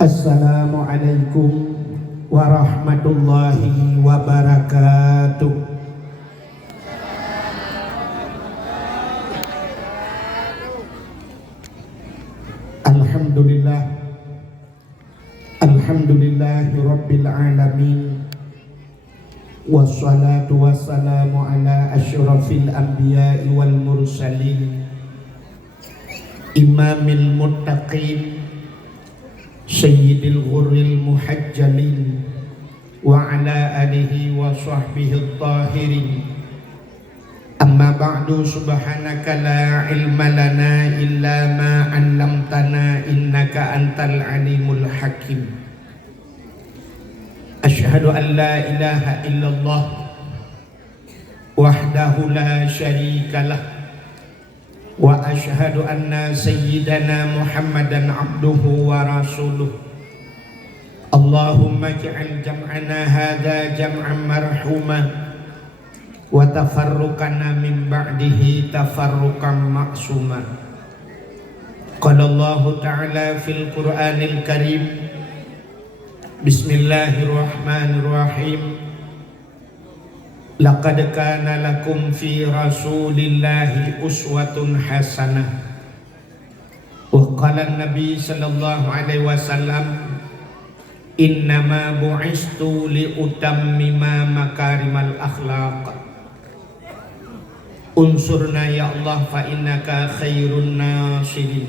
Assalamualaikum warahmatullahi wabarakatuh. Alhamdulillah, alhamdulillahi rabbil alamin, wassalatu wassalamu ala asyrafil anbiya'i wal mursalin, imamil muttaqin, sayyidil ghurril muhajjalin, wa ala alihi wa sahbihi tahirin. Amma ba'du, subhanaka la ilma lana illa ma 'allamtana innaka antal alimul hakim. Asyhadu an la ilaha illallah wahdahu la syarikalah, wa asyhadu anna sayyidana Muhammadan abduhu wa rasuluh. Allahumma ij'al jam'ana hadha jam'an marhuma wa tafarruqana min ba'dihi tafarruqan ma'suma. Qala Allah ta'ala fil Qur'anil Karim, bismillahirrahmanirrahim, laqad kana lakum fi rasulillahi uswatun hasanah. Wa qala an-nabi sallallahu alaihi wasallam, innama bu'istu li utammima makarimal akhlaq. Unsurna ya Allah fa innaka khairun nasirin.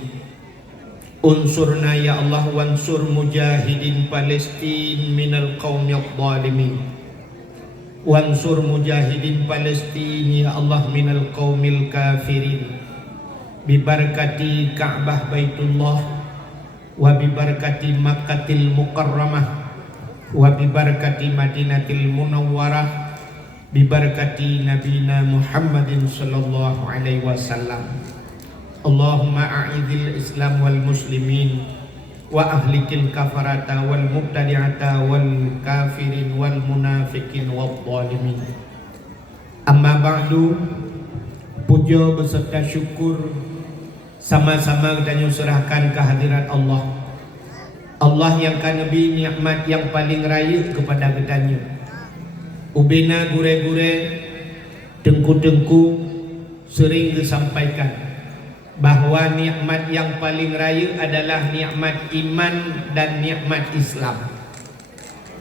Unsurna ya Allah wansur mujahidin Palestin minal qaumil zalimin. Wansur mujahidin Palestin ya Allah minal qaumil kafirin. Bibarakati Ka'bah Baitullah, wa bibarakati Makkatil Mukarramah, wa bibarakati Madinatil Munawwarah, bibarakati Nabina Muhammadin sallallahu alaihi wasallam. Allahumma a'idhil Islam wal muslimin wa ahlikil kafarata wal mubtadi'ata wal kafirin wal munafikin wal zalimin. Amma ba'du, puja beserta syukur sama-sama kita nyusurahkan kehadirat Allah. Allah yang kanebi nikmat yang paling raya kepada kitanya. Ubina gure-gure, dengku-dengku sering disampaikan bahwa nikmat yang paling raya adalah nikmat iman dan nikmat Islam.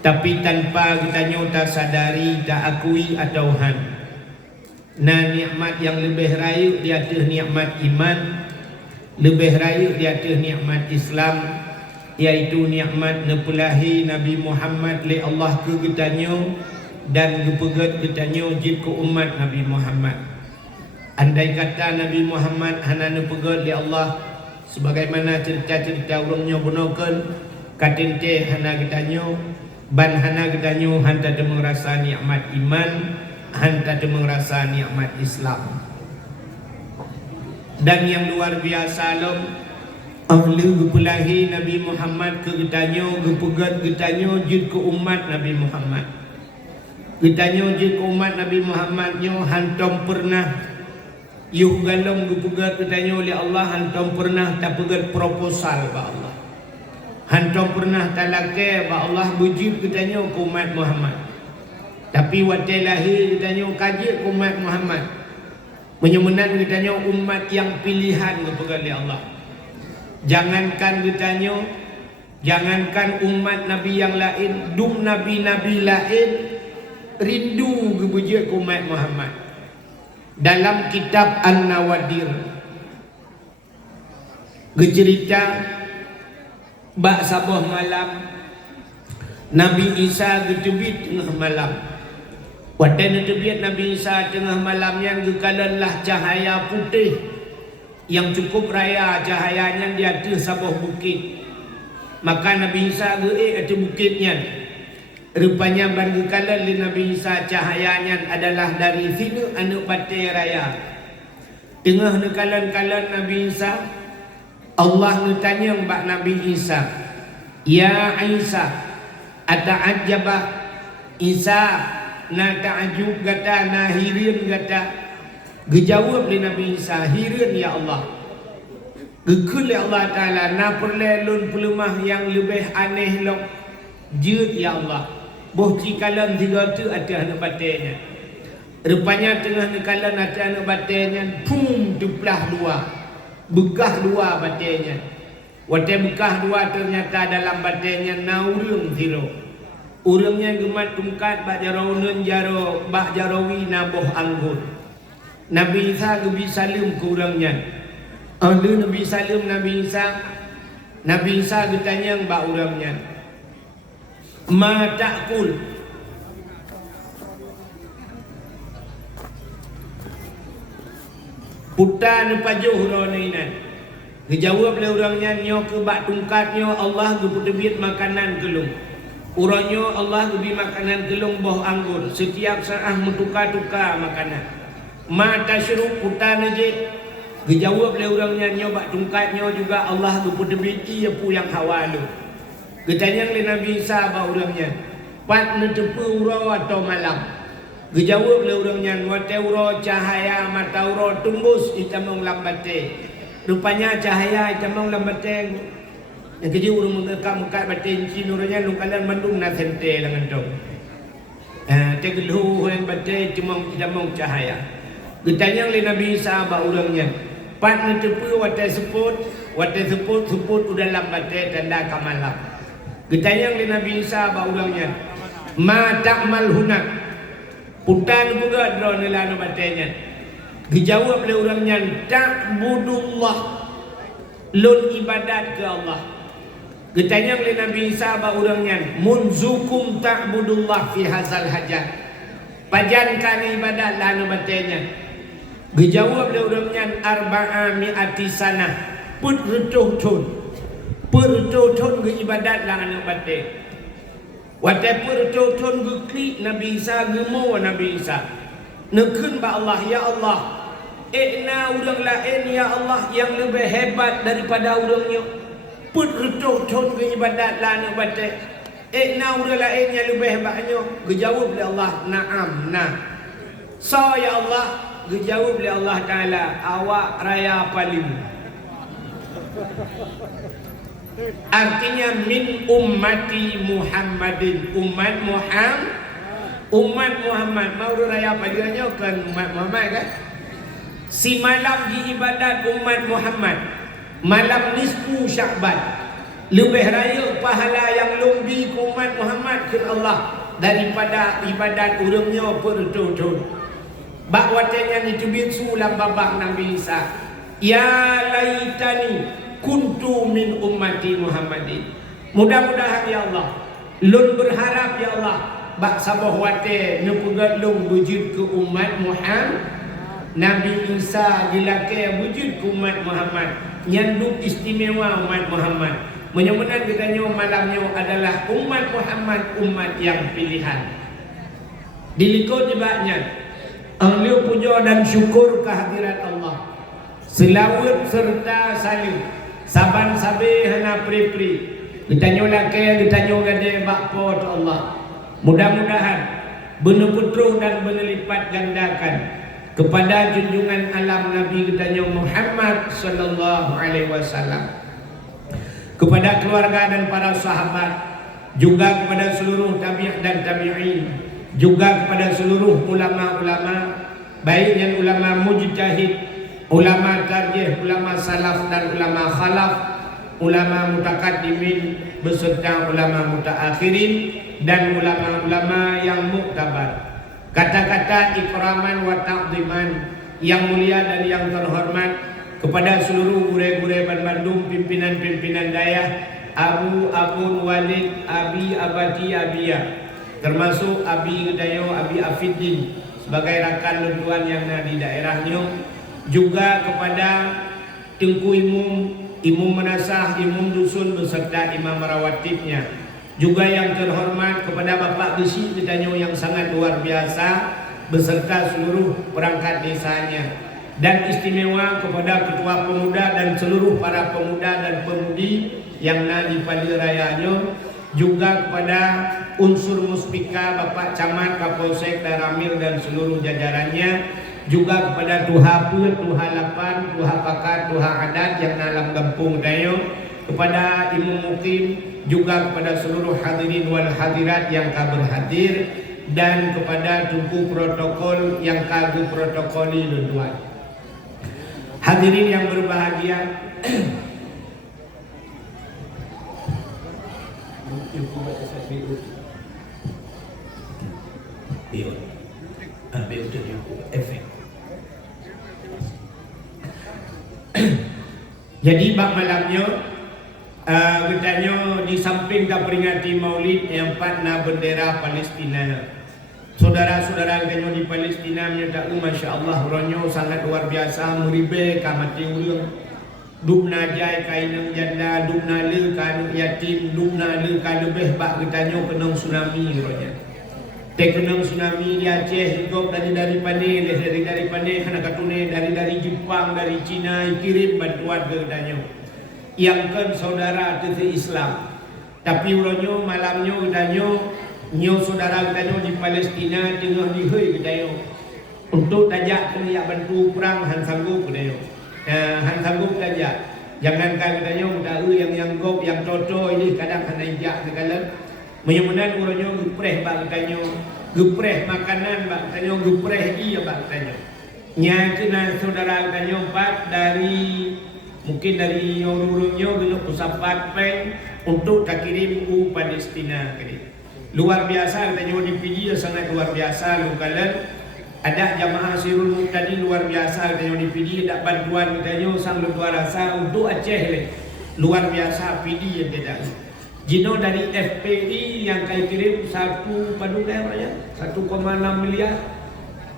Tapi tanpa kita nyata sadari, tak akui atau han. Nah, nikmat yang lebih raya di atas nikmat iman, lebih raya di atas nikmat Islam, yaitu nikmat nepulahi Nabi Muhammad li Allah ke kitanya dan gepegat kitanya jid ke umat Nabi Muhammad. Andai kata Nabi Muhammad hana nepegat li Allah sebagaimana cerita-cerita urangnya gunakan, katente hana kitanya ban hana kitanya hanta de merasa nikmat iman, hanta de merasa nikmat Islam. Dan yang luar biasa lom, ahli gepulahi Nabi Muhammad ke kitanya, gepegat kitanya jid ke umat Nabi Muhammad. Kitanya jid ke umat Nabi Muhammad nyo hantom pernah yuh galong gepegat kitanya oleh Allah, hantom pernah tak pegat proposal ba Allah. Hantom pernah talake ba Allah bujib kitanya ke umat Muhammad. Tapi watai lahir kitanya kaji ke umat Muhammad. Menyemenan kitanya umat yang pilihan kepada Allah. Jangankan kitanya, jangankan umat Nabi yang lain, dum Nabi-Nabi lain rindu kebujuk umat Muhammad. Dalam kitab An-Nawadir bercerita bak sabah malam Nabi Isa getebit tengah malam. Waktu netebit Nabi Isa tengah malam yang gekalanlah cahaya putih yang cukup raya cahayanya di atas sebuah bukit. Maka Nabi Isa geek atas bukitnya. Rupanya bergekalan li Nabi Isa cahayanya adalah dari sini anak batai raya. Tengah nekalan-kalan Nabi Isa, Allah ngetanya mbak Nabi Isa, ya Isa, ata'ajabah Isa, na ta'ajub gata, na hirin gata. Gejawab li Nabi Isa, hirin ya Allah. Gekul ya Allah Ta'ala, na perle lun pelemah yang lebih aneh lok jut ya Allah. Boh cikalan tiga tu ada anak batinnya. Rupanya tengah nekalan ada anak batinnya, pum duplah dua. Bekah dua batinnya. Wadah bekah dua ternyata dalam batinnya na urung zero. Urungnya gemat tungkat bak jarawun jaro bak jarawi naboh anggur. Nabi Isa gebi salim ke urangnya. Lalu Nabi salim Nabi Isa bertanya mbak urangnya, ma ta'kul, putan pajuh roninan. Dijawab oleh urangnya, nyo ke bak tungkatnya Allah gebut makanan gelung. Urangnya Allah gebi makanan gelung boh anggur. Setiap saat mentukar-tukar makanan. Ma tasyruq putan aja. Dijawab oleh orangnya, nyoba tungkatnya juga Allah debiti apa yang hawalu. Ketanya oleh Nabi Isa ba orangnya, pat netepu uro atau malam. Dijawab oleh orangnya, wate uro cahaya mata uro tumbus itamong lambate. Rupanya cahaya itamong lambate. Yang kerja urang mengekak batin cin orangnya lukalan mandung na sente dengan dong. Tegelu yang bate itamong cahaya. Ketanya oleh Nabi Isa ba orangnya, pat netepu watai seput udah lambat tanda kamalam. Getayang li Nabi Isa ba urangnya, ma ta'mal hunak, putan juga drone lana batenya. Dijawab oleh urangnya, ta'budullah, lun ibadat ke Allah. Getayang li Nabi Isa ba urangnya, munzukum ta'budullah fi hazal hajat, pajankan ibadat lana batenya. Dijawab oleh orangnya, arba'a mi'ati sana, pertuh-tuh ke ibadat lah anak batik. Watai pertuh-tuh ke klik Nabi Isa, gemo Nabi Isa. Nekun ba Allah, ya Allah, ikna urang lain ya Allah yang lebih hebat daripada urangnya. Pertuh-tuh ke ibadat lah anak batik. Ikna urang lain yang lebih hebatnya. Dijawab oleh Allah, na'am, nah. So ya Allah, dijawab oleh Allah Ta'ala, awak raya paling. Artinya min ummati Muhammadin, umat Muhammad. Mau raya palingnya kan umat Muhammad kan? Si malam di ibadat umat Muhammad, malam nisfu Sya'ban, lebih raya pahala yang lebih umat Muhammad ke Allah daripada ibadat urangnya pertutup. Bak watenya itu bisu lam babak Nabi Isa. Ya laitani kuntu min ummati Muhammadin. Mudah-mudahan ya Allah, lun berharap ya Allah, bak sabah wate nepugadlung wujud ke umat Muhammad. Nabi Isa dilake wujud ke umat Muhammad, nyanduk istimewa umat Muhammad. Menyemenan katanya malamnya adalah umat Muhammad, umat yang pilihan. Dilikut jebaknya Angliu puja dan syukur kehadirat Allah. Selawat serta salim. Saban sabi hana pri-pri. Ditanyo laki, ditanyo gade bakpo to Allah. Mudah-mudahan benar putruh dan benar lipat gandakan kepada junjungan alam Nabi kita Muhammad sallallahu alaihi wasallam, kepada keluarga dan para sahabat, juga kepada seluruh tabi'in dan tabi'in, juga kepada seluruh ulama-ulama, baik yang ulama mujtahid, ulama tarjih, ulama salaf dan ulama khalaf, ulama mutakaddimin beserta ulama mutaakhirin dan ulama-ulama yang muktabar. Kata-kata ikraman wa ta'ziman yang mulia dan yang terhormat kepada seluruh gure-gure Bandung, pimpinan-pimpinan daya, Abu Abun Walid, Abi Abadi Abia, termasuk Abi Gedayo, Abi Afiddin sebagai rakan luduan yang ada di daerahnya, juga kepada Tengku Imum, Imum Menasah, Imum Dusun beserta Imam Rawatibnya, juga yang terhormat kepada Bapak Gesi Gedayo yang sangat luar biasa beserta seluruh perangkat desanya, dan istimewa kepada ketua pemuda dan seluruh para pemuda dan pemudi yang ada di padi rayanya, juga kepada unsur muspika Bapak Camat, Kapolsek, Daramil dan seluruh jajarannya, juga kepada Tuhan Pun, Tuhan Lapan, Tuhan Pakat, Tuhan Adat yang dalam kampung Dayo, kepada Imam Mukim, juga kepada seluruh hadirin wal hadirat yang berhadir, dan kepada tubuh protokol yang kagum protokoli tuan. Hadirin yang berbahagia, jadi bak malamnya katanya di samping kita peringati Maulid yang patna bendera Palestina. Saudara-saudara kita di Palestina menyatakan Masya Allah ronyo sangat luar biasa meribe kamati urang dubna jai kainang janda dubna le kan yatim dubna le kan lebih bak katanya kenang tsunami ronya. Kenang tsunami di Aceh juga dari Pane hana katune dari Jepang dari Cina kirim bantuan ke katanya. Yang kan saudara itu Islam. Tapi uronyo malamnya katanya nyo saudara katanya di Palestina tengah dihoi katanya. Untuk tajak kena ya bantu perang han sanggup katanya. Han sanggup tajak. Jangankan katanya udah yang gop yang toto ini kadang hana ijak segala. Menyamanan uronyo gepreh bak katanya. Gepreh makanan bak katanya gepreh iya bak katanya. Nya kena saudara katanya empat dari mungkin dari urung-urungnya belum usapat peng untuk tak kirim ke Palestina kali. Luar biasa katanya di Fiji sangat luar biasa lukalan. Ada jamaah Sirul Muqtadi luar biasa katanya di Fiji ada bantuan katanya sang luar rasa untuk Aceh le. Luar biasa Fiji yang tidak. Jino dari FPI yang kaya kirim 1 ya 1,6 miliar.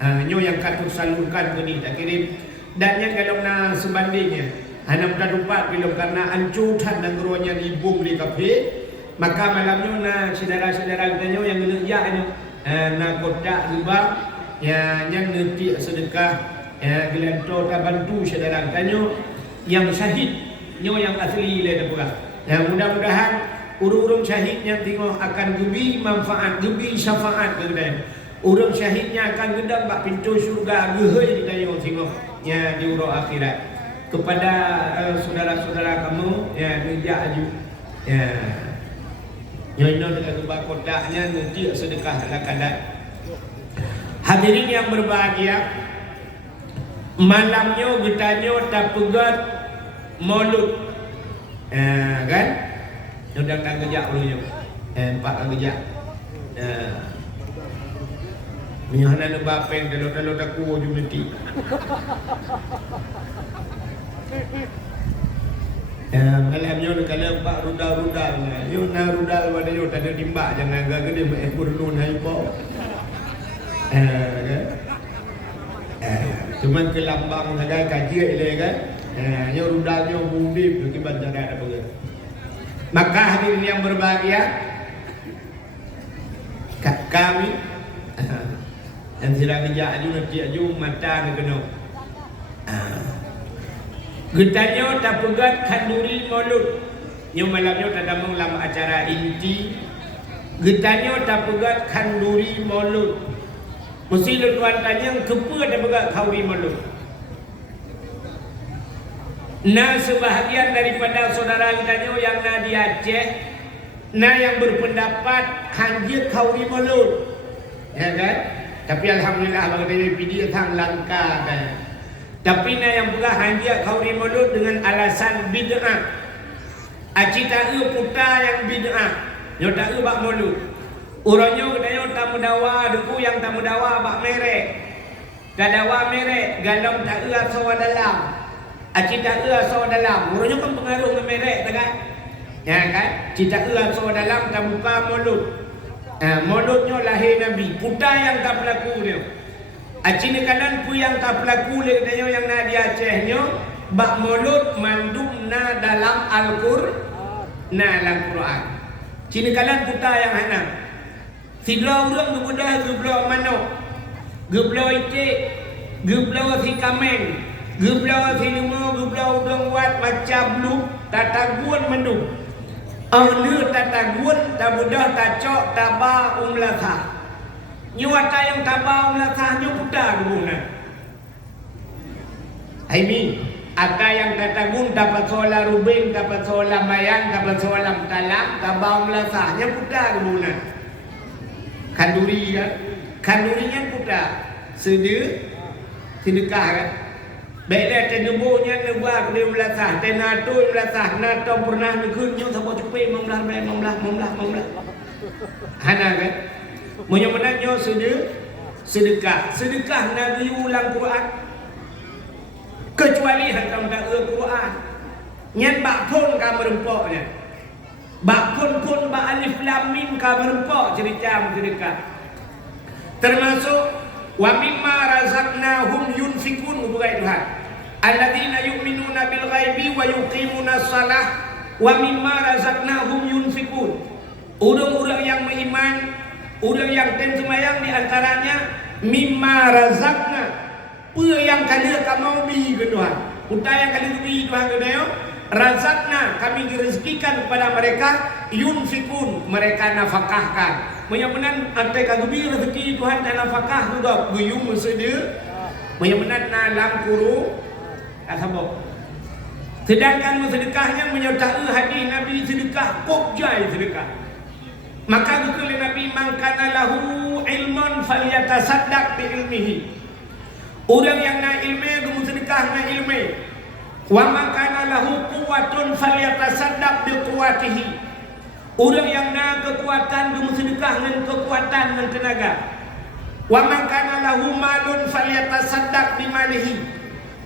Nyo yang katur salurkan ke ni tak kirim. Dan yang kalau na sebandingnya hanya berdupat bila karena ancutan dan geronya di bom di kafe, maka malamnya na saudara-saudara kita yang ngelejak na kotak riba yang nanti sedekah gelento tak bantu saudara kita yang syahid yang asli le dah. Yang mudah-mudahan urung-urung syahid yang tengok akan gebi manfaat, gebi syafaat ke kita. Urung syahidnya akan gedang bak pintu syurga gehoi kita tengok ya di urung akhirat. Kepada saudara-saudara kamu ya bijak aju ya nyono dengan kubah kotaknya nanti sedekah ala kadar. Hadirin yang berbahagia, malamnya getanya tak pegat maulud kan udah tak kejak dulu empat kejak minyahan bapeng kalau tak kuat juga nanti. Malamnya kalau bak rudal-rudal yo na rudal pada yo tak ada timbak jangan gede ekor nun hai po cuman ke lambang saja kaji ile kan yo rudalnya bumbi bagi banjara apa gitu. Maka hadirin yang berbahagia kami yang tidak kerja aju nanti aju mata ni kena getanya tak pegat kanduri maulud. Yang malamnya tak ada dalam acara inti. Getanya tak pegat kanduri maulud. Mesti tuan tanya kepa tak pegat kanduri maulud. Nah sebahagian daripada saudara kitanya yang na di Aceh, nah yang berpendapat hanjir kanduri maulud. Ya kan? Tapi alhamdulillah bagi dia tang langka kan. Tapi na yang pula hanjak kauri maulud dengan alasan bid'ah. Aci tak puta yang bid'ah. Yo tak bak maulud. Urangnya katanya tak mudawa duku yang tak mudawa bak merek. Kadawa merek galam tak sawa dalam. Aci tak sawa dalam. Urangnya kan pengaruh dengan merek tak kan? Ya kan? Cita sawa dalam tak buka maulud. Mauludnya lahir Nabi. Puta yang tak berlaku dia. Acini kanan pu yang tak berlaku le katanya yang na di Acehnya bak maulud mandumna dalam Al-Qur'an Al-Quran. Cini kanan puta yang hana. Sidla urang gebudah geblo manok. Geblo itik, geblo si kameng, geblo si limo, geblo udang wat macam lu tataguan mendung. Ahli tataguan tabudah tacok taba umlatha. Nyuata yang tabau melatahnya budak dulu Ini ada yang tatagun dapat soal rubing, dapat soal mayang, dapat soal talang, tabau melasahnya putar kemudian. Kanduri kan, kandurinya putar. Sedekah kan. Baiklah tenebuhnya nebak dia melasah, tenatu melasah, nato pernah negunyo sama cupai memlah. Hana kan. Menyemenannya sedekah. Sedekah Nabi ulang Quran. Kecuali hantam tak Quran. Nyan bak pun ka merempoknya. Bak pun ba alif lam mim ka merempok cerita sedekah. Termasuk wa mimma razaqnahum yunfikun bukan Tuhan. Alladzina yu'minuna bil ghaibi wa yuqimuna shalah wa mimma razaqnahum yunfikun. Orang-orang yang beriman, orang yang sembahyang di antaranya mimma razaqna. Apa yang kalian kamu beri ke Tuhan? Utai yang kalian beri Tuhan ke dia, razaqna kami direzekikan kepada mereka, yunfikun mereka nafkahkan. Menyamanan antai kagumi rezeki Tuhan dan nafkah juga guyung sedia. Menyamanan nalang kuru asabok. Sedangkan sedekahnya menyertai hadis Nabi sedekah kopjai sedekah. Maka betul Nabi mangkana lahu ilmun falyatasaddaq bi ilmihi. Orang yang nak ilmu gemu sedekah nak ilmu. Wa mangkana lahu quwwatun falyatasaddaq bi quwwatihi. Orang yang nak kekuatan gemu sedekah dengan kekuatan dan tenaga. Wa mangkana lahu malun falyatasaddaq bi malihi.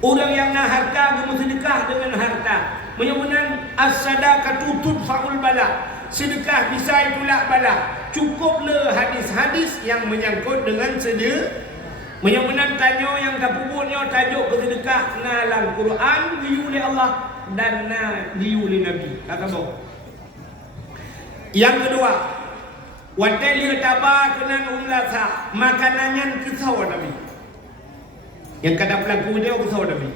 Orang yang nak harta gemu sedekah dengan harta. Menyebutkan as-sadaqatu tudfa'ul bala. Sedekah bisa itulak bala. Cukuplah hadis-hadis yang menyangkut dengan sedekah. Menyebutkan tanya yang kapubutnya tajuk kesedekah nalang Quran diuli Allah dan diuli Nabi. Kata boh. Yang kedua, wateli tabah kenan umlasa makanannya kisah Nabi. Yang kata pelaku dia kisah Nabi.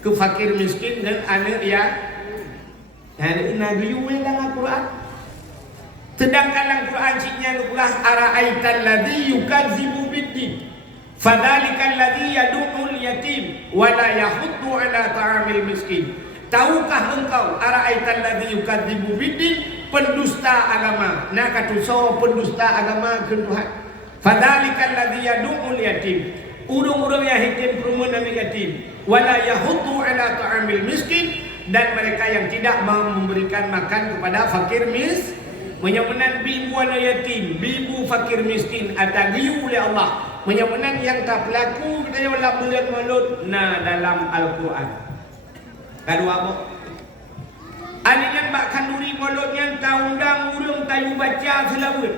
Ke fakir miskin dan anak ya. Dan Nabi ulang Al-Quran. Sedangkan Al-Quran ciknya Al-Quran ara'aital ladzi yukadzibu biddin. Fadzalikal ladzi yad'ul yatim wa la yahuddu ala ta'amil miskin. Tahukah engkau ara'aital ladzi yukadzibu biddin, pendusta agama. Nak kata so pendusta agama ke Tuhan. Fadzalikal ladzi yad'ul yatim. Urung-urung yang yatim perumunan yatim. Wa la yahuddu ala ta'amil miskin, dan mereka yang tidak mau memberikan makan kepada fakir miskin. Menyamanan bibu anak yatim, bibu fakir miskin atagiu oleh Allah. Menyamanan yang tak berlaku kita dalam bulan Maulud dalam Al-Quran. Kedua apa? Anian bak kanduri Mauludnya taundang urung tayu baca selawat.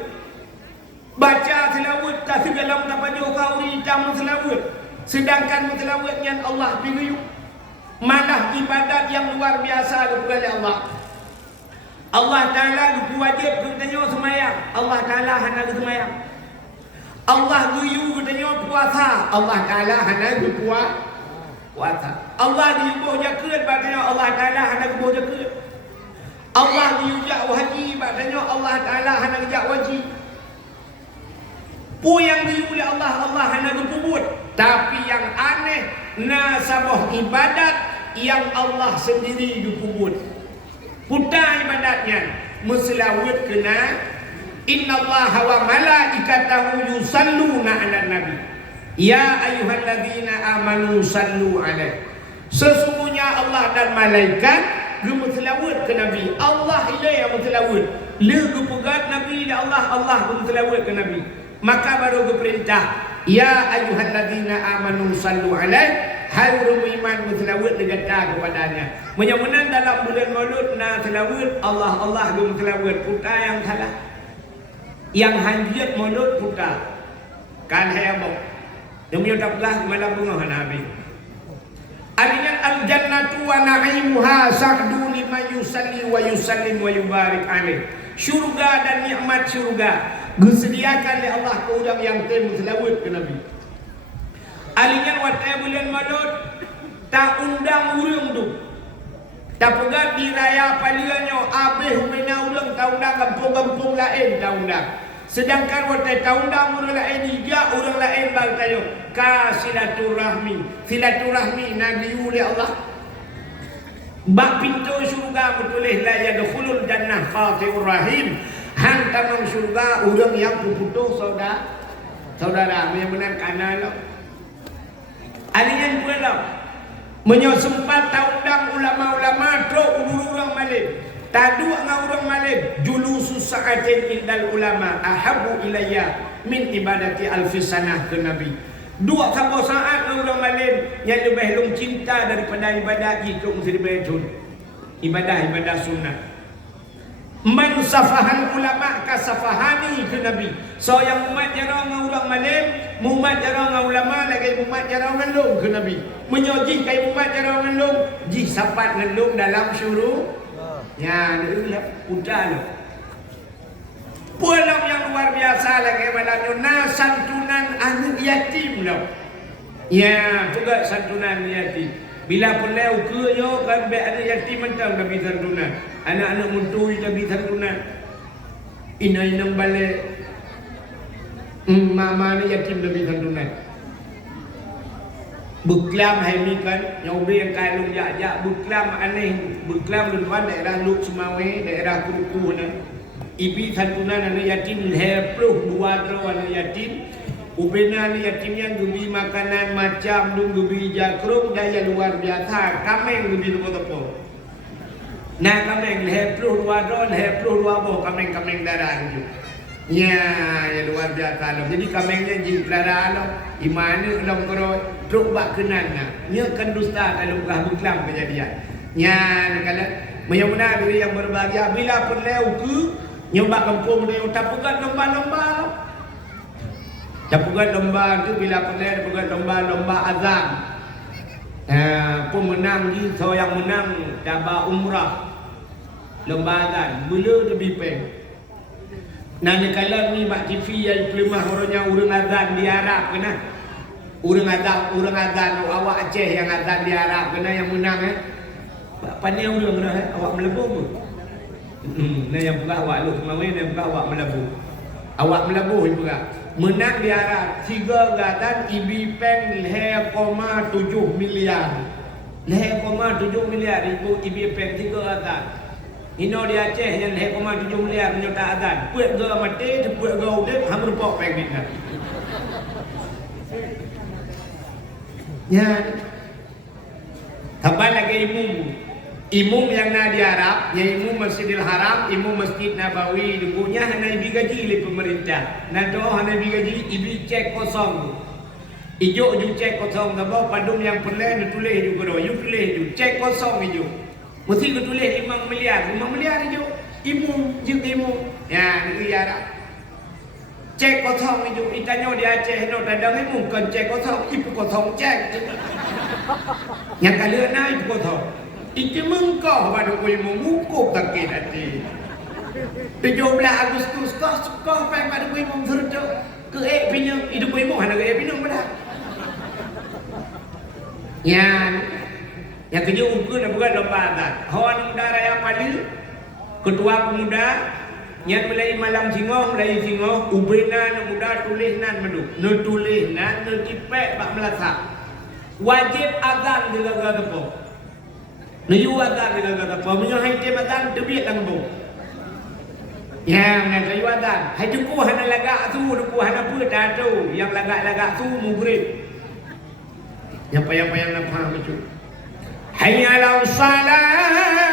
Baca selawat tak segalam tak pada kauri tamu selawat. Sedangkan selawatnya Allah pilih. Malah ibadat yang luar biasa kepada Allah. Allah Ta'ala wajib katanya semayang. Allah Ta'ala hana semayang. Allah guyu katanya puasa. Allah Ta'ala hana puasa. Allah diubuh jaket katanya Allah Ta'ala hana ubuh jaket. Allah diujak haji katanya Allah Ta'ala hana ujak haji. Pu yang diubuh oleh Allah, Allah hana kupubut. Tapi yang aneh nasabah ibadat yang Allah sendiri dikubur. Putar ibadatnya meselawat kena innallaha wa malaikatahu yusalluna 'alan nabi ya ayyuhalladzina amanu sallu 'alaihi. Sesungguhnya Allah dan malaikat gemeselawat ke nabi. Allah ile yang meselawat. Le gepegat nabi dan Allah gemeselawat ke nabi. Maka baru keperintah ya ayyuhalladzina amanu sallu 'alaihi. Hai orang beriman berselawat digata kepadanya. Menyamanan dalam bulan Maulud selawat Allah berselawat putar yang salah. Yang hanjit Maulud putar. Kan saya mau. Demi tak belah malam bunga Nabi. Alinan al-jannatu wa na'imuha sahdu liman yusalli wa yusallim wa yubarik alaih. Syurga dan nikmat syurga disediakan oleh Allah ke orang yang berselawat ke Nabi. Alinya watai bulan Maulud tak undang urang tu. Tak pegat di raya paliannya abeh bina urang tak undang kampung-kampung lain tak undang. Sedangkan watai tak undang urang lain dia orang lain bang kayo ka silaturahmi. Silaturahmi nabi oleh Allah. Bak pintu syurga bertulis la yadkhulul jannah qati'ur rahim. Hang tamang syurga orang yang putus saudara yang benar kanan lo. Alian pula menyosempat taundang ulama-ulama tro urang malib. Tadu ngau urang malib julusus sa'atin indal ulama ahabu ilayya min ibadati alfis sanah ke Nabi. Dua sampai saat orang malam yang lebih long cinta daripada ibadat itu mesti dibayar ibadah sunnah. Man safahan ulama ka safahani ke Nabi. So yang umat jarang orang malam, umat jarang ulama lagi umat jarang ngelung ke Nabi. Menyoji kai umat jarang ngelung, ji sapat ngelung dalam syurga. Ya, ni udah. Pulang yang luar biasa lagi malam santunan anak yatim loh. Ya, juga santunan yatim. Bila peleu ke yo kan be anak yatim mentang nabi santunan. Anak-anak muntui nabi santunan. Inai nang balik. Mama ni yatim nabi santunan. Beklam hai mi kan yang beri yang kalung jak beklam aneh beklam depan daerah Luk Sumawe daerah Kuku na. Ibi santunan anak yatim lepluh dua tro anak yatim. Ubena anak yatim yang gebi makanan macam dung gebi jakrung daya luar biasa. Kameng gebi tepo-tepo. Nah kameng lepluh dua tro lepluh dua boh kameng darah itu. Ya luar biasa loh. Jadi kamengnya jing pelara loh. Imana dalam korot truk bak kenana. Nya kan dusta kalau bukan beklam kejadian. Ya kalau menyamuna diri yang berbahagia bila perleu ke nyoba kampung dia tak pegat lomba-lomba. Tak pegat lomba tu bila pelai pegat lomba azan. Pemenang ni so yang menang dapat umrah. Lomba azan bila lebih peng. Nanti kalau ni mak TV yang kelimah orangnya urang azan di Arab kena. Urang azan awak Aceh yang azan di Arab kena yang menang Pandai urang dah awak melebur. Nah yang pula awak Luk Sumawe dan pula awak melebur. Awak melebur pula. Menang di Arab 3 gatan IB Peng 0,7 miliar. 0,7 miliar ibu IB Peng 3 gatan. Ino di Aceh yang 0,7 miliar menyota azan. Puak ge mati, puak ge udip hampir pok Peng ni. Ya. Tambah lagi imum yang na di Arab, yang imum Masjidil Haram, imum Masjid Nabawi, dukunya hanya ibi gaji oleh pemerintah. Nanti hanya ibi gaji, ibi cek kosong. Ijo ju cek kosong, tapi padum yang perlu ditulis juga doh, you tulis ju cek kosong ijo. Mesti ditulis 5 miliar ijo. Imum, juga imum. Ya, negeri Arab. Cek kosong ijo, itanya di Aceh, no dadang imum kan cek kosong, ibu kosong cek. Yang kalian na ibu kosong. Itu mengkau pada kuih mengukup takut hati. 17 Agustus kau pengen pada kuih memserta ke pinyang hidup kuih hanya ke pinyang pada. Yang kerja ukur dan bukan lomba azan. Hawan muda raya padi, ketua pemuda, yang mulai malam singoh, ubena muda tulis nan madu, tulis nan, tipek bak melasak. Wajib azan di negara tepuk. Nayu azan dengan kata apa? Menyuai tim azan terbit lang bo. Yang nak nayu azan. Hai duku hana lagak tu, duku hana apa dah tu. Yang lagak tu mughrib. Yang payang-payang nak faham itu. Hayya 'alas salat.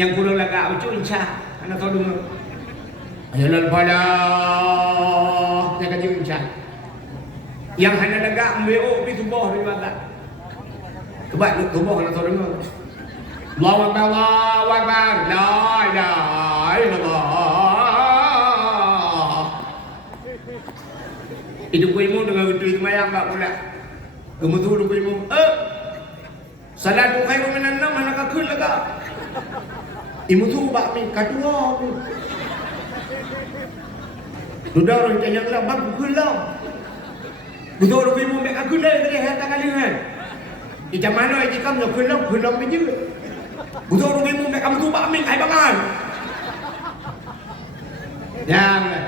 Yang kurang lagak ucu insya anak tahu dengar ayat al-falah yang kaju insya yang hanya lagak mbeo pi tubuh di mata coba lu tubuh anak tahu dengar Allahu akbar Allahu akbar la ilaha illallah hidup kuimu dengan betul semayang tak pula gemetu kuimu salat khairu minan nam anak kakul lagak imu tu bak mi kadua Sudah orang tanya lah, bang bukan lah. Betul orang ibu mek aku dah tadi hantar kali kan. Ijam mana aja kamu nak kelam je. Betul orang ibu mek kamu tu bak aming hai bangan. Jangan.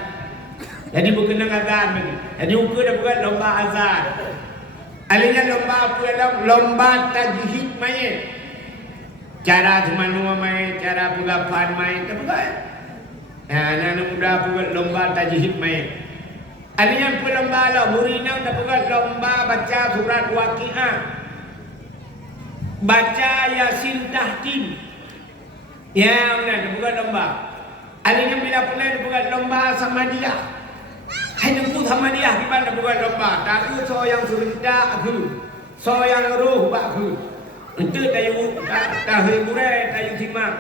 Jadi berkenang azan bagi. Jadi ukur dah buat lomba azan. Alihnya lomba apa dalam lomba tajhid mayit. Cara semanu mayit, cara pengapan mayit tak bukan. Anak muda buat lomba tajhid mayit. Alihnya lomba lah murinang tak buat lomba baca surat Waqiah. Baca Yasin Tahtim. Ya benar bukan lomba. Alihnya bila pernah buat lomba sama dia. Hai nunggu sama dia di mana bukan lomba. Tak aku so yang surinda aku. So yang roh aku. Itu tayu tak hiburan tayu simak.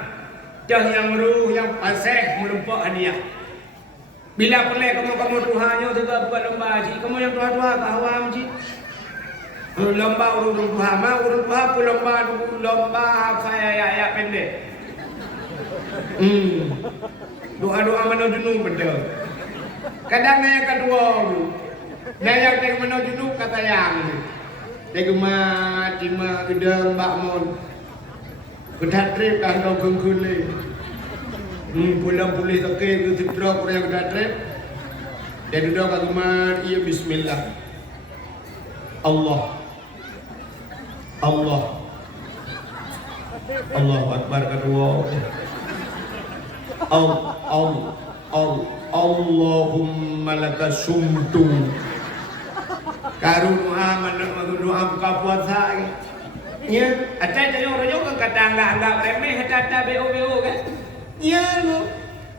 Dah yang roh yang pasih merupak hadiah. Bila pernah kamu Tuhannya juga buat lomba haji. Kamu yang Tuhan awam haji. Lomba urut Tuhan mah urut Tuhan pun lomba hafal ayat pendek. Doa-doa menuju betul. Kadang yang kedua, yang menuju kata yang, mati mah gedang bakmon, kedat trip dah kau kengkuli, pulang pulih toke ke titrok orang kedat trip, dan duduk kagumar ia Bismillah, Allah, Allahu Akbar kedua. Allahumma laka sumtu. Karun Muhammad doa buka puasa. Ya, ada orang juga kata anggap remeh kata BO kan. Ya lu.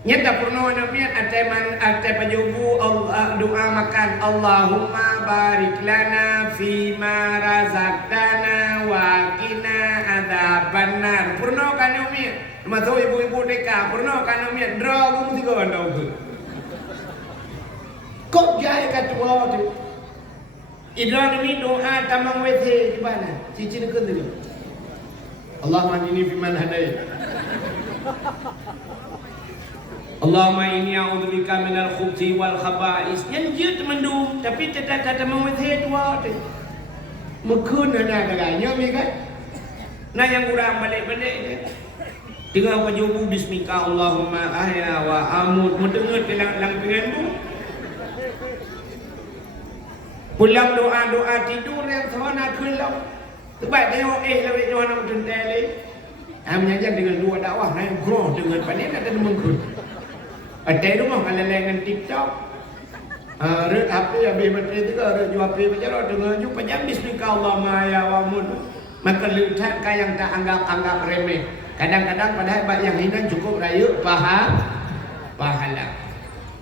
Nyata purno nabi ada pajubu Allah doa makan Allahumma barik lana fi ma razaqtana wa qina adzabannar. Purno kan nabi. Masuk ibu-ibu deka, pernah kan namanya draw kamu tiga bandar tu. Kok jaya kat tua tu? Idra ni doa tamang wete di mana? Cici nak tu. Allahumma inni fi man hadai. Allahumma inni a'udzubika minal khubuthi wal khaba'is. Yang dia temandum tapi tak tamang wete tua tu. Mekun ada agaknya mi kan? Nah yang kurang balik-balik ni. Dengan wajubu bismika Allahumma ahya wa amut. Mendengar lang penganmu. Pulang doa tidur yang sana kelam. Sebab tengok lewat Johan nak tentang menyanyi dengan dua dakwah naik grow dengan panen ada mengkut. Ada rumah kalau dengan TikTok. Red HP habis baterai juga red jual HP berjalan dengan jumpa jam bismika Allahumma ahya wa amut. Maka lihat yang tak anggap remeh. Kadang-kadang padahal yang hina cukup raya pahala.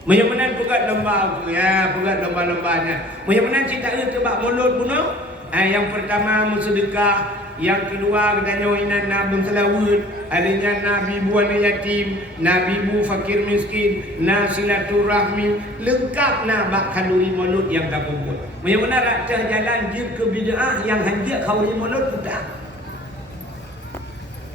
Mudah-mudahan bukan lomba ya, bukan lomba-lombanya. Mudah-mudahan cerita itu bab mulut bunuh. Yang pertama bersedekah, yang kedua kita nyoinan nabung selawat, adanya nabi buan yatim, nabi bu fakir miskin, na silaturahmi, lengkap na bak kanduri mulut yang tak kumpul. Mudah-mudahan rakah jalan je ke bid'ah yang hanya khauri mulut tak.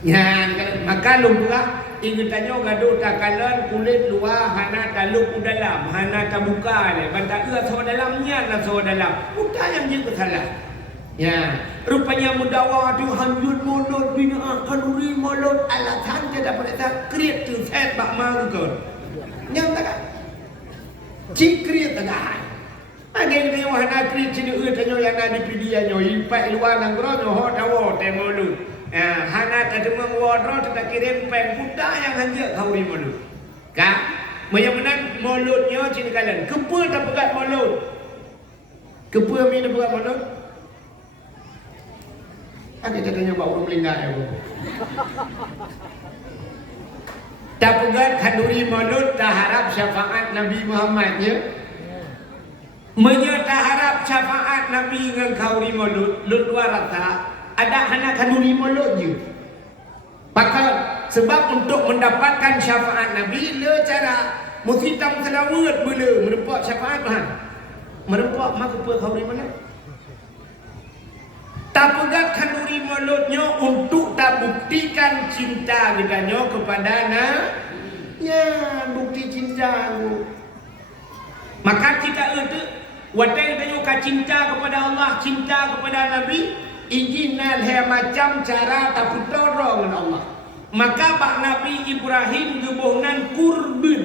Ya, maka lumrah ingin tanya gaduh takalan kulit luar hana taluk ku dalam hana terbuka ni bantak ke so dalamnya nak so dalam bukan yang je salah. Ya, rupanya mudawa tu hanjut mulut bina kanuri mulut alatan dia dapat tak create tu set bak mau ke. Nyam tak? Cik create tak? Agak ni wahana create ni tanya yang ada di dia nyo ipai luar nang ro nyo ho tawo temolu. Hana tak demam wadro tak kirim pen budak yang hanya kauri mulut. Kak, menyamanan mulutnya cina kalian. Kepa tak pegat mulut. Kepa mina pegat mulut. Ada tanya bawa orang melingkar ya. Tak pegat kanduri mulut tak harap syafaat Nabi Muhammad ya. Tak harap syafaat Nabi dengan kauri mulut. Lut luar rata. Ada hana kanduri mulut je. Maka sebab untuk mendapatkan syafaat Nabi, le cara musitam selawat bila merupak syafaat Tuhan. Merupak maka apa khauri mana? Tak pegat kanduri mulutnya untuk tak buktikan cinta dengannya kepada ya bukti cinta. Maka kita itu wadah kita cinta kepada Allah, cinta kepada Nabi, ijinal he macam cara tak putarong dengan Allah. Maka pak Nabi Ibrahim gebunan kurban.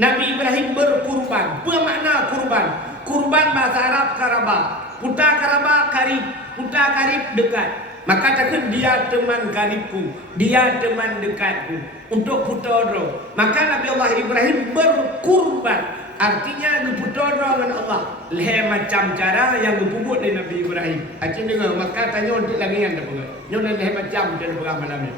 Nabi Ibrahim berkurban. Apa makna kurban? Kurban bahasa Arab karaba. Puta karaba karib, puta karib dekat. Maka takkan dia teman karibku, dia teman dekatku untuk putoro. Maka Nabi Allah Ibrahim berkurban. Artinya putoro dengan Allah. Leh macam cara yang dipubut dari Nabi Ibrahim. Acing dengar. Maka tanya untuk lagi yang dapat. Nyonya leh macam cara berapa malamnya.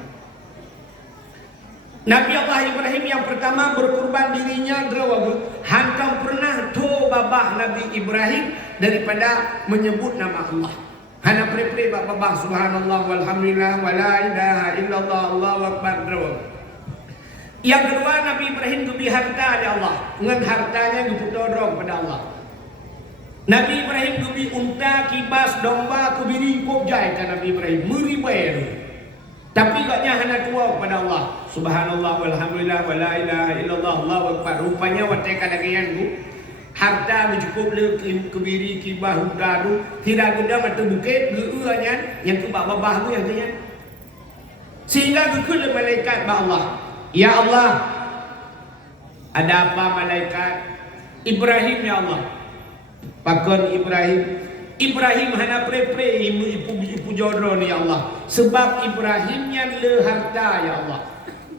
Nabi Allah Ibrahim yang pertama berkurban dirinya derawagu. Hantam pernah to babah Nabi Ibrahim daripada menyebut nama Allah. Hana pre-pre babah subhanallah walhamdulillah wala ilaha illallah Allahu akbar derawagu. Yang kedua Nabi Ibrahim diberi harta oleh Allah. Dengan hartanya diputodong pada Allah. Nabi Ibrahim diberi unta, kibas, domba, kubiri, kubjai ke Nabi Ibrahim. Meribayar. Tapi katnya hanya tua kepada Allah. Subhanallah walhamdulillah wala ilaha illallah Allahu akbar. Rupanya wateka lagian tu harta cukup le kebiri kibah huda tu tidak gedang atau bukit geuanya yang tu babah tu yang tanya. Sehingga gekul malaikat ba Allah. Ya Allah. Ada apa malaikat? Ibrahim ya Allah. Pakon Ibrahim. Ibrahim hana pre-pre ibu jodoh ni ya Allah. Sebab Ibrahimnya le harta ya Allah.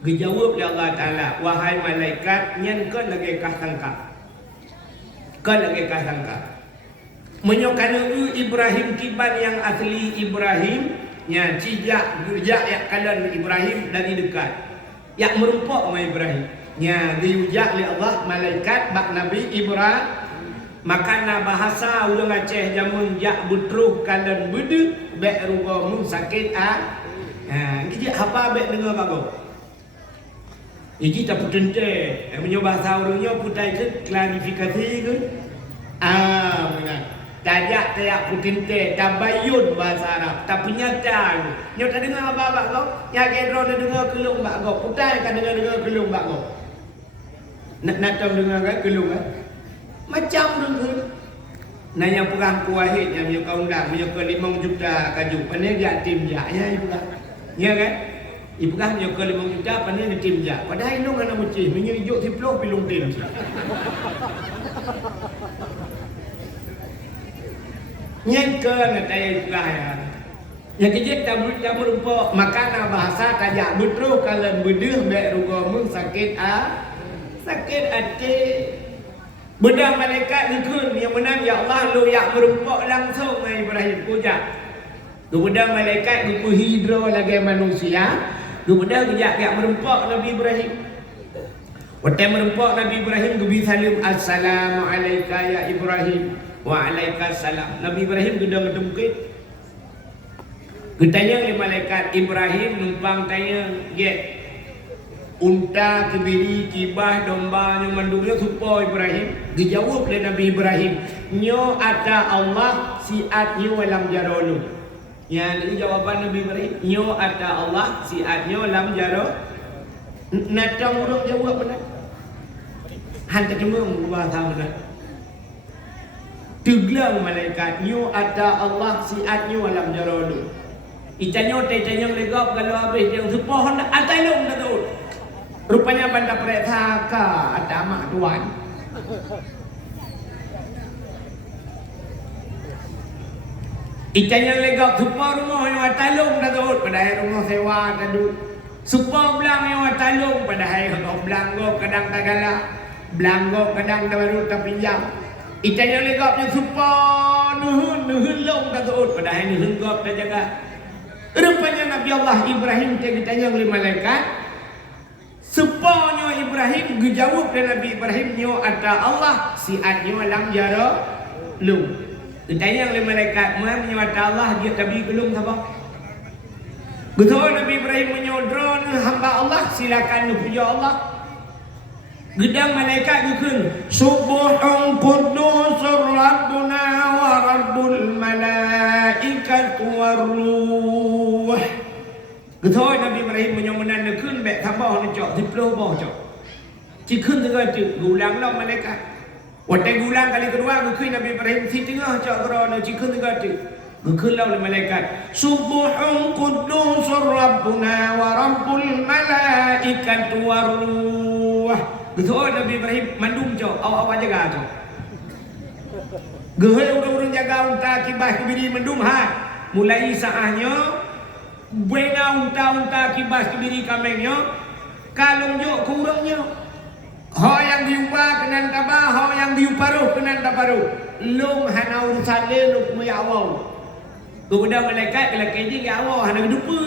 Dijawab ya Allah Ta'ala. Wahai malaikat, nyan kan lagi kah sangka. Kan lagi kah sangka. Menyokana Ibrahim kiban yang asli Ibrahim. Nya cijak gurjak ya kalan Ibrahim dari dekat. Yang merumpok sama Ibrahim. Nya diujak oleh Allah malaikat bak Nabi Ibrahim. Makana bahasa ulang Aceh jamun jak butruh kalan bedu bek rugo mun sakit ah. Ha, giji apa bek dengar bago. Iki tak putente, menyoba bahasa orangnya putai ke klarifikasi ke. Ah, benar. Tajak tayak putente, tabayun bahasa Arab, tapi nyata. Nyo tak dengar apa bago. Ya kedro dengar kelung bago. Putai kan dengar kelung bago. Nak dengar kan kelung kan. Macam dulu. Nanya perang kuahid yang punya undang punya ke 5 juta kaju. Pandai dia tim jaknya ibu kan. Ya kan? Ibu kan punya ke 5 juta pandai dia tim jak. Padahal ini kan nama cih menyejuk tiplo pilung tim. Nyengke ngataya juga ya. Yang kejek tak merupa makana bahasa tajak betul kalau bedeh bek rugomu sakit sakit hati. Benda malaikat dikun yang menang ya Allah lu yang merumpak langsung dengan Ibrahim kujak. Benda malaikat di hidro lagi manusia. Benda kujak yang merumpak Nabi Ibrahim. Waktu merumpak Nabi Ibrahim gebi salim assalamualaikum ya Ibrahim. Waalaikumsalam. Nabi Ibrahim gedang bukit. Ketanya oleh malaikat Ibrahim numpang tanya get unta, kebiri, kibah, domba, mandungnya supo Ibrahim. Dijawab oleh Nabi Ibrahim. Nyo ada Allah siat nyo alam jarolu. Ya, ini jawaban Nabi Ibrahim. Nyo ada Allah siat nyo alam jaro. Natang urang jawab benar. Hantar cuma bahasa benar. Teglang malaikat. Nyo ada Allah siat nyo alam jarolu. Itanyo tetanya legap kalau habis yang supo hendak atalong dah tu. Rupanya banda pereka ada mak tuan. Ikannya legap supa rumah yang talung dah tu. Padahal rumah sewa dah tu. Supa belang yang talung. Padahal kalau belanggo kadang tak galak. Belanggo kadang tak baru tak pinjam. Ikannya legap yang supa nuhun long dah tu. Padahal nuhun gop dah jaga. Rupanya Nabi Allah Ibrahim ditanya oleh malaikat. Sepanyo Ibrahim dijawab oleh Nabi Ibrahim nyo ada Allah siat nyo alam jaro lu. Ditanya oleh malaikat man nyo ada Allah dia tabi gelung apa? Betul Nabi Ibrahim menyodron hamba Allah silakan puja Allah. Gedang malaikat gekun subuhun qudusur rabbuna wa rabbul malaikatu waruh. Thôi Nabi Ibrahim menyomenan diaขึ้น bek tambah nak cok diploh bawah cok. Ci ขึ้น dengan tu gulang lah malaikat. Waktu gulang kali kedua Gukui Nabi Ibrahim si tengah cak kerana cikun tengah tu Gukulau oleh malaikat Subuhun kudusur Rabbuna wa Rabbul malaikatu warruh. Betul Nabi Ibrahim mandum cak awak jaga cak Gehul urung-urung jaga unta kibas kebiri mandum mulai saahnya buena unta kibas kebiri kamengnya kalung jok kurangnya ho yang diubah kenan tabah ho yang diuparuh kenan taparuh lung hana urusan leluk meyawau kemudian malaikat bila keji ya Allah hana gedupa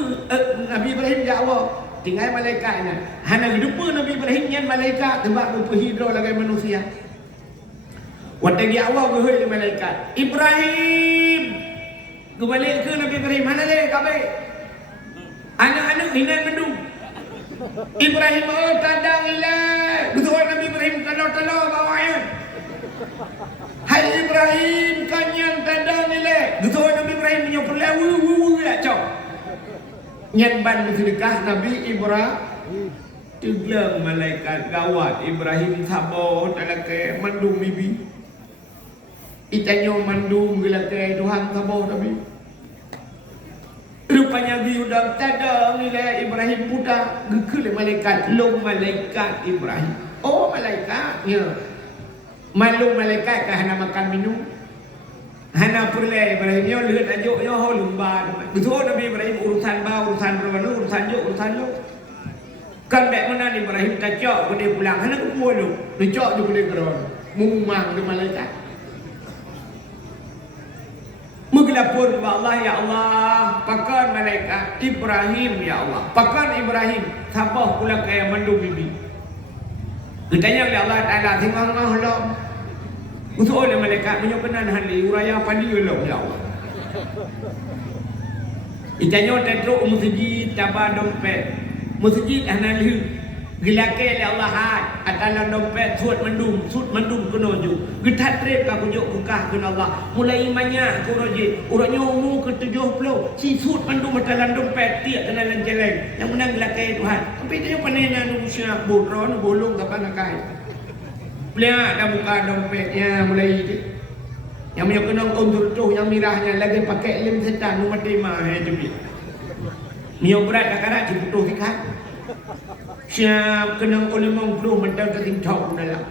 Nabi Ibrahim ya Allah tinggal malaikatnya hana gedupa Nabi Ibrahim nyan malaikat tebak rupa hidro lagi manusia waktu ya Allah gehul malaikat Ibrahim kembali ke Nabi Ibrahim mana dia kabe anak-anak hinan mendung Ibrahim oh tadang ilah betul Nabi Ibrahim talo-talo bawahnya hai Ibrahim kanyang tadang ilah betul Nabi Ibrahim punya perlawu ya cok nyanban sedekah Nabi Ibrahim teglang malaikat gawat Ibrahim sabar dalam ke mandum bibi itanyo mandum gila ke Tuhan sabar Nabi rupanya biudang tadang nilai Ibrahim budak gekul malaikat long malaikat Ibrahim oh malaikatnya malung malaikat kah hana makan minum hana perle Ibrahimnya lihat ajoknya ho lumba betul Nabi Ibrahim urusan ba urusan berwana urusan jok urusan lo kan bek mana Ibrahim kacok dia pulang hana ke pulau dia cok je boleh geron mumang de malaikat Mengelapur kepada Allah ya Allah pakan malaikat Ibrahim ya Allah pakan Ibrahim sabah pula kaya mandung bibi ditanya oleh Allah Ta'ala tengah-tengah Allah untuk oleh malaikat menyokenan hali uraya padi Allah ya Allah ditanya tadruk masjid tabah dompet masjid hanalih Gilake oleh Allah adalah dompet suat mandum kena ju getat trip ka kunjuk kukah kun Allah mulai imannya ku roji urangnya umur ke 70 si suat mandum dalam dompet tiak kena lan jalan yang menang gilake Tuhan tapi dia panena nu usia bodron bolong kapan nakai belia dah buka dompetnya mulai yang punya kena undur tuh yang mirahnya lagi pakai lem setan nu mati mah jebi mio berat kakak ciputuh sikat siap kenang on 50 mental ke tingkau dalam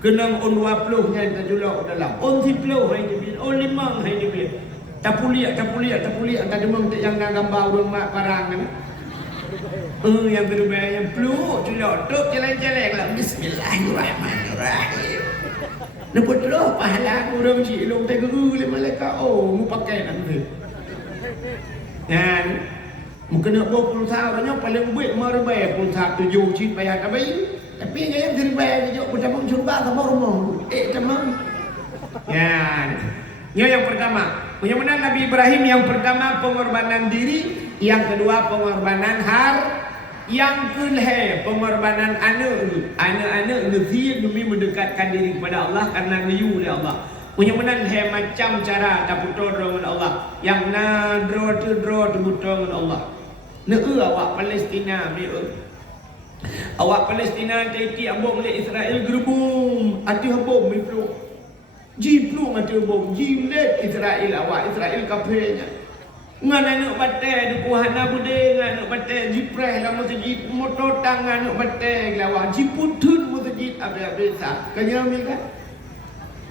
kenang on 20 nya terjulak dalam on 10 hai dia on 5 hai dia tapuliak tak demam tak yang gambar rumah parang kan yang berubah yang peluk julak tok jalan-jalan lah bismillahirrahmanirrahim neput loh pahala aku dah mesti long tak guru le malaikat oh mu pakai nak tu kan mungkin nak bawa pulsa orangnya paling baik marbai pulsa 7 cip bayar tapi yang terbayar je pun cabang curba sama rumah teman ya yang pertama punya menang Nabi Ibrahim yang pertama pengorbanan diri yang kedua pengorbanan yang kedua pengorbanan anak ngezir demi mendekatkan diri kepada Allah karena riyu oleh Allah punya menang macam cara tak putar dengan Allah yang nadro putar dengan Allah awak Palestina awak Palestina taiti abom le Israel gerbum ati abom miplu jiplu mati abom jimlet Israel awak Israel kafirnya ngana nak batai dukuhan bude ngana batai jipreh la masjid motor tangan nak batai lawa jiputun masjid abisa kanya kan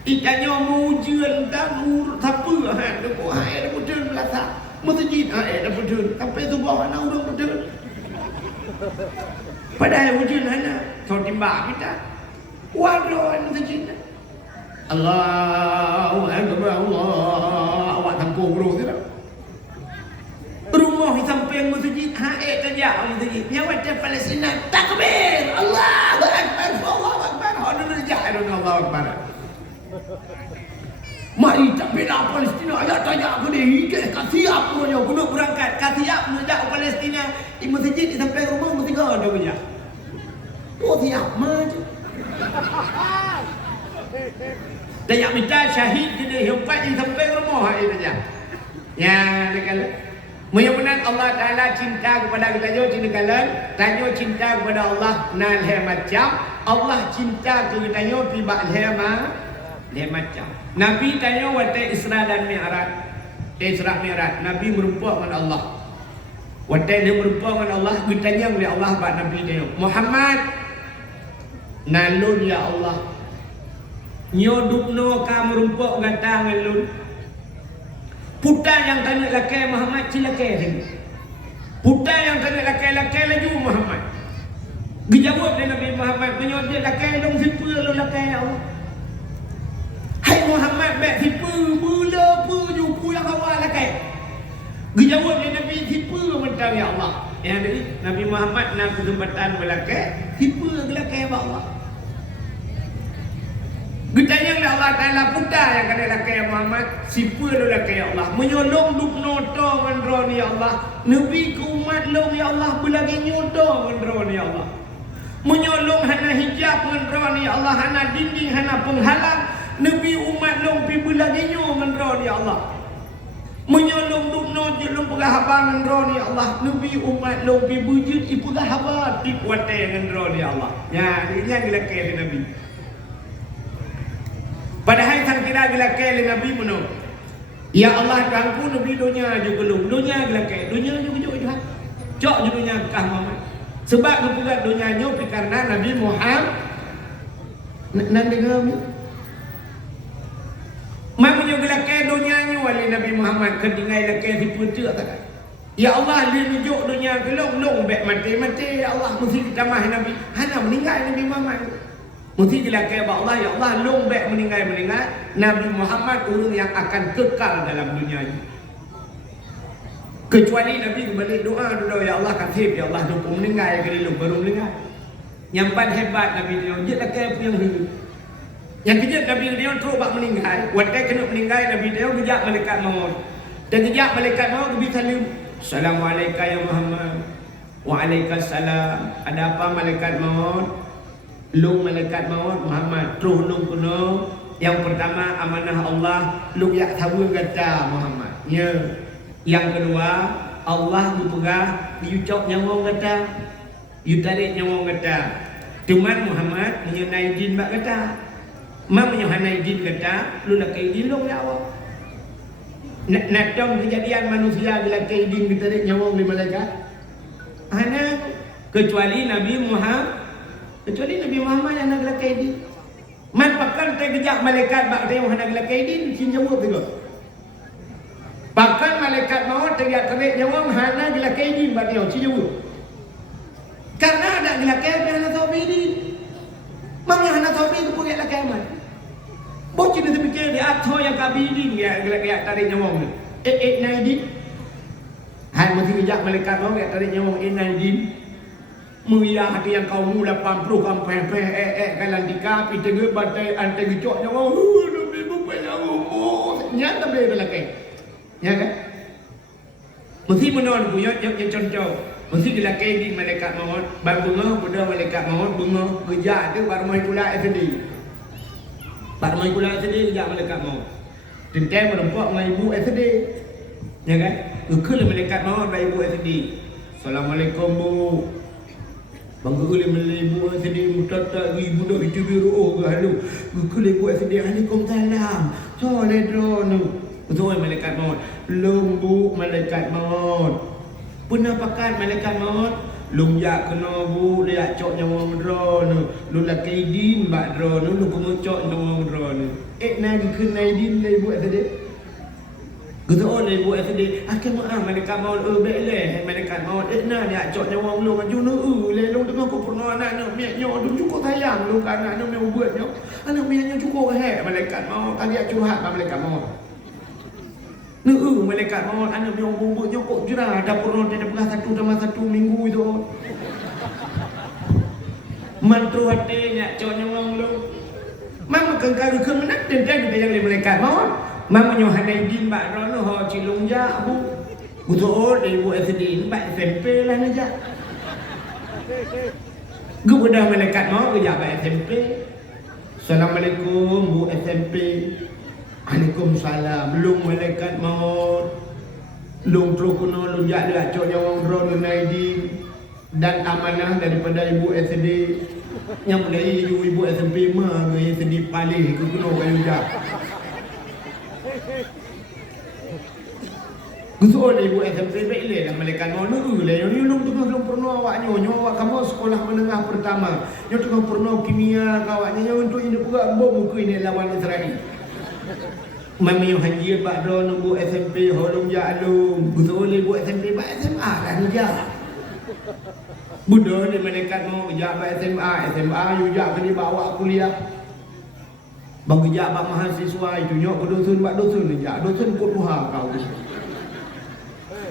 ikannya mujian dan tapu ha dukuhan ada betul belasa masjid ada betul sampai tu bawah nak urang betul padahal wujud hana so timbak kita waduh masjid Allahu akbar Allah awak tangkuh bro tu rumah sampai masjid kerja masjid nyawa Palestina takbir Allahu akbar Allahu akbar Allahu akbar mari tak bela Palestina ayat tanya aku ni kasih apa punya kena berangkat kasih apa menuju Palestina di masjid sampai rumah mesti kau ada punya tu siap maju dan yang minta syahid kena hempat sampai rumah ini saja ya kalau mudah-mudahan Allah Ta'ala cinta kepada kita jo cinta kalian tanyo cinta kepada Allah nal macam Allah cinta ke tanya pi ba le macam. Nabi tanya waktu Isra dan Mi'raj. Isra Mi'raj Nabi berjumpa dengan Allah. Waktu dia berjumpa dengan Allah, ditanya oleh Allah bab Nabi tanya, Muhammad nalun ya Allah. Nyodukno ka merumpak gata ngalun. Putar yang tanya lakai Muhammad cilakai dia. Putar yang tanya lakai laju Muhammad. Dijawab oleh Nabi Muhammad, menyodek lakai long siapa lo lakai ya Allah. Hai Muhammad baik siapa mula pu yang awal lakai. Dijawab oleh Nabi siapa mentau ya Allah. Yang dari Nabi Muhammad nak kesempatan melakai siapa lakai ya Allah. Ditanya oleh Allah Ta'ala putar yang kena lakai ya Muhammad, siapa lo lakai ya Allah. Menyolong duk notong dengan ni ya Allah. Nabi ke umat long ya Allah belagi nyotong dengan ni ya Allah. Menyolong hana hijab dengan ni ya Allah, hana dinding, hana penghalang. Nabi umat long pi belagi dengan ni ya Allah. Menyolong duk nojul long pegah habang dengan ni ya Allah. Nabi umat long pi bujut pi pegah habang ti kuate dengan ni ya Allah. Ya, ini yang dilakai Nabi. Padahal sang kira gila ke Nabi menung. Ya Allah tangku Nabi dunia juga belum. Dunia gila ke. Dunia juga juga. Cok juga dunia kah Muhammad. Sebab kepugat dunia nyopi karena Nabi Muhammad. Nak dengar ni. Mamanya gila ke dunia ni wali Nabi Muhammad. Kedingai laki si putih tak. Ya Allah dia nunjuk dunia gelong-long bek mati-mati. Ya Allah mesti ditambah Nabi. Hana meninggal Nabi Muhammad. Mesti dilakai oleh Allah, ya Allah lombek meninggal Nabi Muhammad orang yang akan kekal dalam dunia ini. Kecuali Nabi balik doa dulu, ya Allah kasih ya Allah dukung meninggal kali lu baru meninggal. Nyampan hebat Nabi dia, dia lakai yang hidup. Yang kejut Nabi dia terus bak meninggal, waktu kena meninggal Nabi dia kejap malaikat maut. Dan kejap malaikat maut Nabi salam, Assalamualaikum ya Muhammad. Waalaikumsalam. Ada apa malaikat maut? Lu malaikat maut Muhammad terus lu kena. Yang pertama amanah Allah lu yak tahu kata Muhammad. Ya. Yang kedua Allah lu pegah diucap nyawa kata. You tarik nyawa kata. Cuman Muhammad menyenai jin bak kata. Mam menyenai jin kata lu nak jin lu nyawa. Nak dong kejadian manusia bila jin ditarik nyawa oleh malaikat. Ana kecuali Nabi Muhammad. Kecuali Nabi Muhammad yang nak gelakai din. Man pakan terkejap malaikat bak dia yang nak gelakai din, sin jawab juga. Pakan malaikat maut terkejap terik jawab hana gelakai din bak dia, sin jawab. Karena ada gelakai hana tahu din. Mang yang hana tahu din ku pergi gelakai man. Bocah dia terfikir dia atau yang kabidin dia gelakai tarik jawab ni. Naidin. Han mesti kejap malaikat maut yang tarik jawab naidin. Mulia hati yang kau mula pampru kau peh kalan dikap itu gue batai ante gicok nyawa nabi bukan nyawa nyata boleh lelaki ya kan mesti menon punya yang contoh mesti lelaki di malaikat maut bunga pada malaikat maut bunga kerja tu baru mai pula sedih baru mai pula sedih kerja malaikat maut tentai merempak dengan ibu sedih ya kan ke malaikat maut bagi ibu sedih Assalamualaikum bu. Bangga boleh melibu sedih mutata ibu dah itu biru oh galu. Gule buat sedih Waalaikumsalam. So ledron. Betul malaikat maut. Lembu malaikat maut. Pernah pakat malaikat maut. Lum ya kena bu liat cok nyawa mendron. Lu laki din bak dron. Lu pengocok nyawa mendron. Nak kena din lagi buat sedih. Betul ni buat sedih. Akan maaf malaikat maut beleh malaikat maut nak dia cok nyawa lu maju nu le lu tengah ku pernah anak nak miak nyo du cukup sayang lu kan anak mau buat nyo anak miaknya cukup malaikat maut kali curhat malaikat maut nu malaikat maut anak mau buat nyo kok jurah dapur dia belah satu sama satu minggu itu mantu hatinya cok nyawa lu mama kengkar ke menak dan dia yang malaikat maut. Mama nyohanai din bak rono ho cilung ja bu. Betul ibu SD bak SMP lah naja. Gu udah malaikat mau ke jabat SMP. Assalamualaikum bu SMP. Waalaikumsalam. Belum malaikat maut. Lung terus kuno lu jak dia cok nyawa rono naidin dan amanah daripada ibu SD. Yang mulai ibu SMP mah yang sedih paling ke kuno kayu jak. Gusto ibu SMP bele lah malaikat mau nuru lah. Yang nulung tengah belum pernah awaknya. Awak kamu sekolah menengah pertama. Yang tengah pernah kimia kawaknya. Yang untuk ini pula bom muka ini lawan Israel. Mami yang haji bak do nunggu SMP holong jalum. Gusto ibu SMP bak SMA lah ni jak. Budak ni malaikat mau jak bak SMA you jak kena bawa kuliah. Bang jak bak mahasiswa itu nyok ke dosun bak dosun ni jak. Dosun kot Tuhan kau.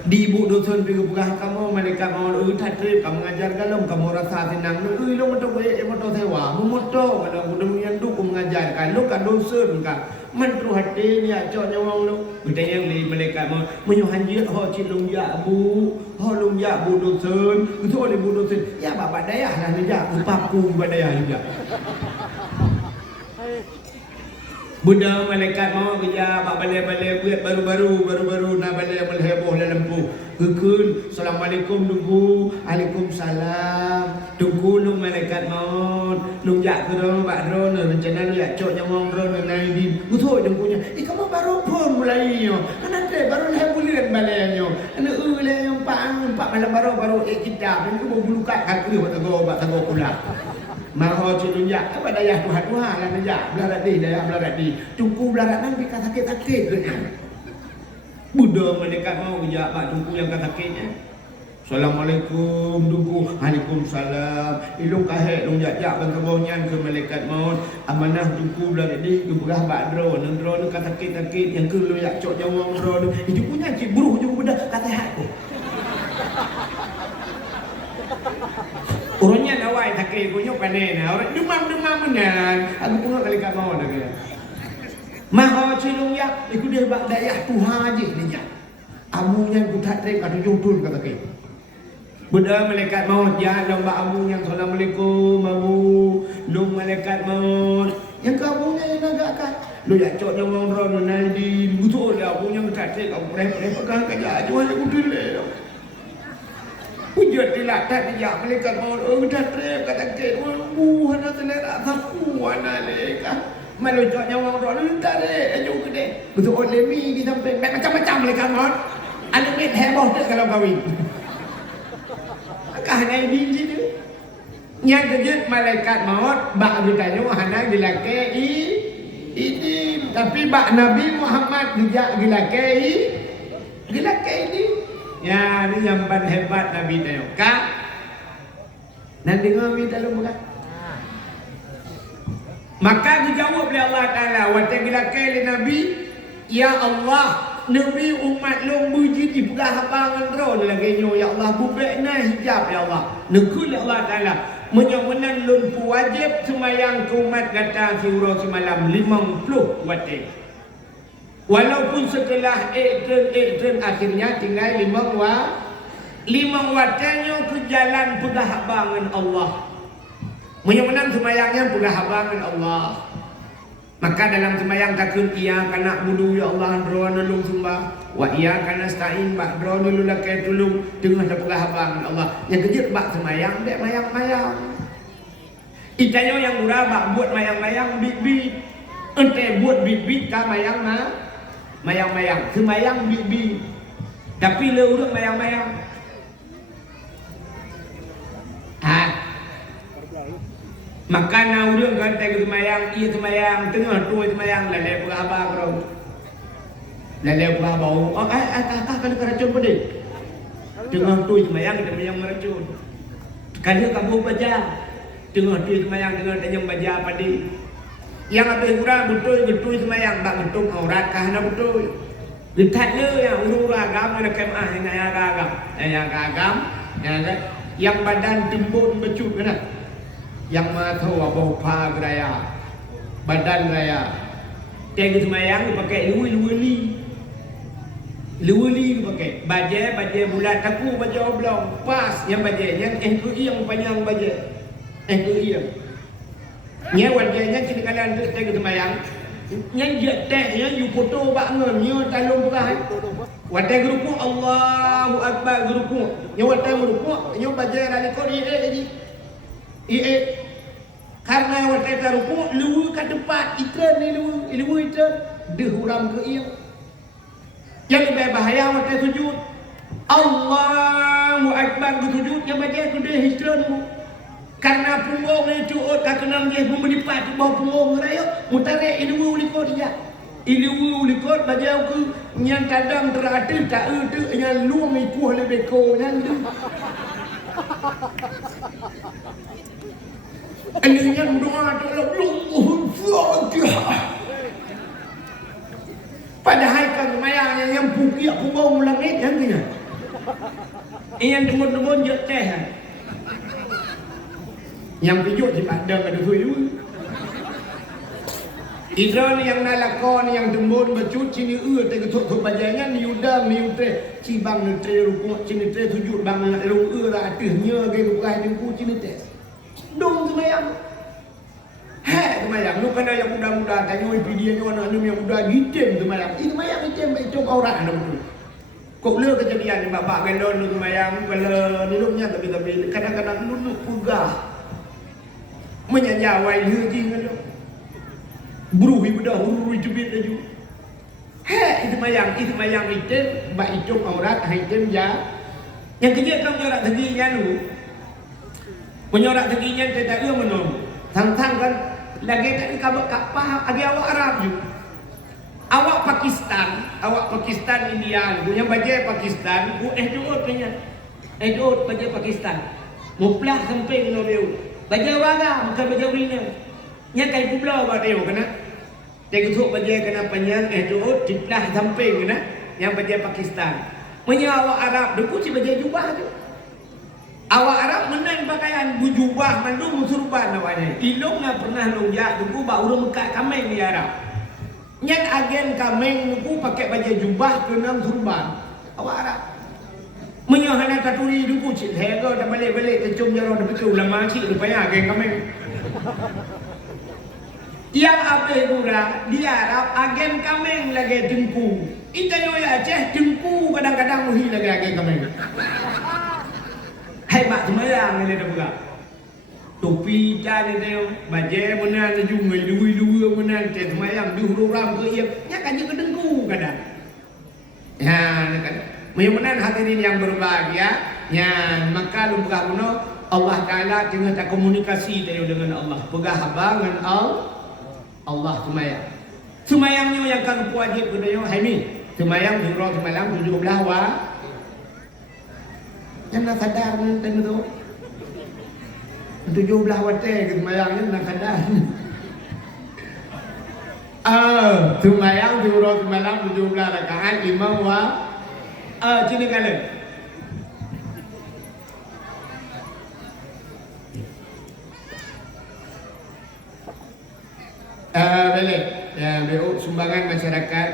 Di ibu dosun pergi pegah kamu malaikat mau tak trip kamu mengajar galong kamu rasa senang lu lo motor motor sewa motor kalau budak yang tu mengajar kan lu kan dosun kan mentru hati ni acok nyawang lu kita yang li malaikat mau menyuhan dia ho cilung ya bu dosun itu oleh bu dosun ya bapak dayah lah ni jak papu badayah juga. Budak malaikat mau kerja bak balik-balik buat baru-baru nak balik melheboh dalam lempu. Kekun assalamualaikum tunggu. Waalaikumsalam. Tunggu lu malaikat mau. Lu jak ke dong bak drone rencana lu ya cok nyamong drone naidin. Betul tunggunya. Kamu baru pun mulai yo. Nanti baru lah bulan baliknya. Ana le yang pak malam baru kita ben ku bulukat kaki bak tago pula. Maho cilunja apa daya Tuhan lah naja belarat di daya belarat di tungku belarat nang bika sakit-sakit Buddha malaikat mau kerja pak tungku yang sakitnya. Assalamualaikum tunggu. Waalaikumsalam. Ilung kahek long jak bangkabonyan ke malaikat maut amanah tungku belarat di ke berah bak drone sakit-sakit yang ke lu yak cok jawang drone itu punya cik buruh je budak kata hak. Orangnya nawai tak kaya kunyuk panen. Orang demam menan. Aku pun kali kat mau dah kaya. Maha cilung ya, ikut dia bak dayah Tuhan aje dia. Amunya ku tak trek adu jungtul kata kaya. Benda malaikat maut ya lomba amu yang assalamualaikum amu. Lu malaikat maut. Yang kamunya yang agak lu ya cok yang wong ron naldi. Betul dia amunya ku tak trek aku pegang kerja jual aku dile. Hujat dilatat dia malaikat maut dah trep kata ke hana selera saku hana leka malu jok nyawang ron tare ajo gede betul lemi kita sampai macam-macam malaikat maut anu met heboh tu kalau kahwin kah nai din situ yang kejut malaikat maut bak ditanya hana dilake ini tapi bak Nabi Muhammad dijak dilake ini. Ya, ini yang paling hebat Nabi Nabi. Kak, nanti ngomong dalam bukan? Maka dijawab oleh Allah Taala, "Watagila kali Nabi, ya Allah, Nabi umat long buji di pegah abangan ro lagi nyo ya Allah bubek nah hijab ya Allah." Negul Allah Taala menyawanan lumpu wajib semayang ke umat kata surah semalam 50 waktu. Walaupun setelah ekstern akhirnya tinggal 5 watanya ke jalan pegah abangan Allah. Menyemenang semayangnya pegah abangan Allah. Maka dalam semayang takun ia kana budu ya Allah roh nulung sembah. Wa ia kana stain bak roh nulung lakai tulung tengah pegah abangan Allah. Yang kejut bak semayang dek mayang-mayang. Itanya yang murah bak buat mayang-mayang bit-bit. Ente buat bit-bit ka mayang mayang semayang bibi tapi le urang mayang-mayang maka na urang ganteng semayang iya semayang tengah tu semayang lele berabang ro lele berabau kakak kan keracun pedih tengah tu semayang kita mayang meracun kan dia kamu baca tengah tu semayang tengah tanyang baca padi yang ada kurang betul semayang bak betul aurat kahana betul lihatnya yang uragam ada kemah yang agam yang badan timbun becut kena yang mata bau pa raya badan raya teng semayang dipakai luwi dipakai baje bulat aku baje oblong pas yang baje yang yang panjang baje nya wajahnya kini kalian tu tengok semayang yang dia tehnya you foto bangun nya talung perah wajah grupu Allahu Akbar grupu nya wajah grupu nya baca rali kor ie Karena waktu kita rukuk, luar ke depan, ikan ni luar ikan, dia huram ke ia. Yang lebih bahaya waktu sujud, Allahu Akbar ke sujud, yang baca aku dia ikan mu. Karena punggung ni cuut, tak kena dia pun berlipat, bawa punggung raya, mutarik ilu ulikot dia. Ilu ulikot, baca aku, yang kadang terada, tak ada, yang luang ikuh lebih kau, yang tu. Ini yang doa adalah Allahul Fatihah. Padahal kan mayang yang pukiak punggung langit yang dia. Yang demun-demun je teh. Yang pijuk je padang ada dulu. Idron yang nalakon yang demun bercut sini te ketuk bajanya ni udang ni utre cibang ni tre rukuk sini tre sujud bang lu ratihnya ke bukan dengku sini tes. Dong semayang. Semayang. Lu kan yang muda-muda tanya video nya anak yang muda gitem semayang. Itu semayang gitem itu aurat anda betul. Kok lu kejadian ni bapak gendon lu semayang kalau ni lu nya tapi kadang-kadang lu pugah. Menyajawai lagi kan lu. Buruh ibadah huru jubit laju. Itu mayang item bak itu aurat item ya. Yang kerja kau nyorak teginya lu. Menyorak teginya tak dia menom. Tang-tang kan lagi kat kabut kat paham agi awak Arab ju. Awak Pakistan India punya bajai Pakistan, bu dua punya. Dua bajai Pakistan. Muplah sampai kena beu. Bajai warga bukan bajai rina. Nya kai publau ba deu kena. Dia kutuk bajai kena panjang dua diplah sampai kena yang bajai Pakistan. Punya awak Arab deku si bajai jubah tu. Awak Arab menang pakaian bujubah mandung surban awaknya. Ilung nak pernah lonjak tunggu baru mekat kameng di Arab. Nyan agen kameng tunggu pakai baju jubah kena surban. Awak Arab. Menyahana taturi tunggu cik hega dah balik-balik tercum jaro dah betul lama cik rupanya agen kameng. Yang apa pura di Arab agen kameng lagi dengku. Ita yo ya Aceh dengku kadang-kadang muhi lagi agen kameng. Hai mak semayang ni dah buka. Topi cari dia, baju mana ada juga, dua mana cek semayang di huruf ram ke ia, nya kan je kedengku kadang. Ya, kan. Menyumbang hadirin yang berbahagia, ya maka lu buka kuno Allah Taala dengan tak komunikasi dengan Allah. Pegah abang dengan Allah semayang. Semayangnya yang kan wajib kepada yo, hai ni. Semayang surau semalam 17 yang nak sadar ni tengok tu 17 water ke semayang ni nak sadar semayang surau semalam 17 rakaat 5 sini kali balik ya, BO sumbangan masyarakat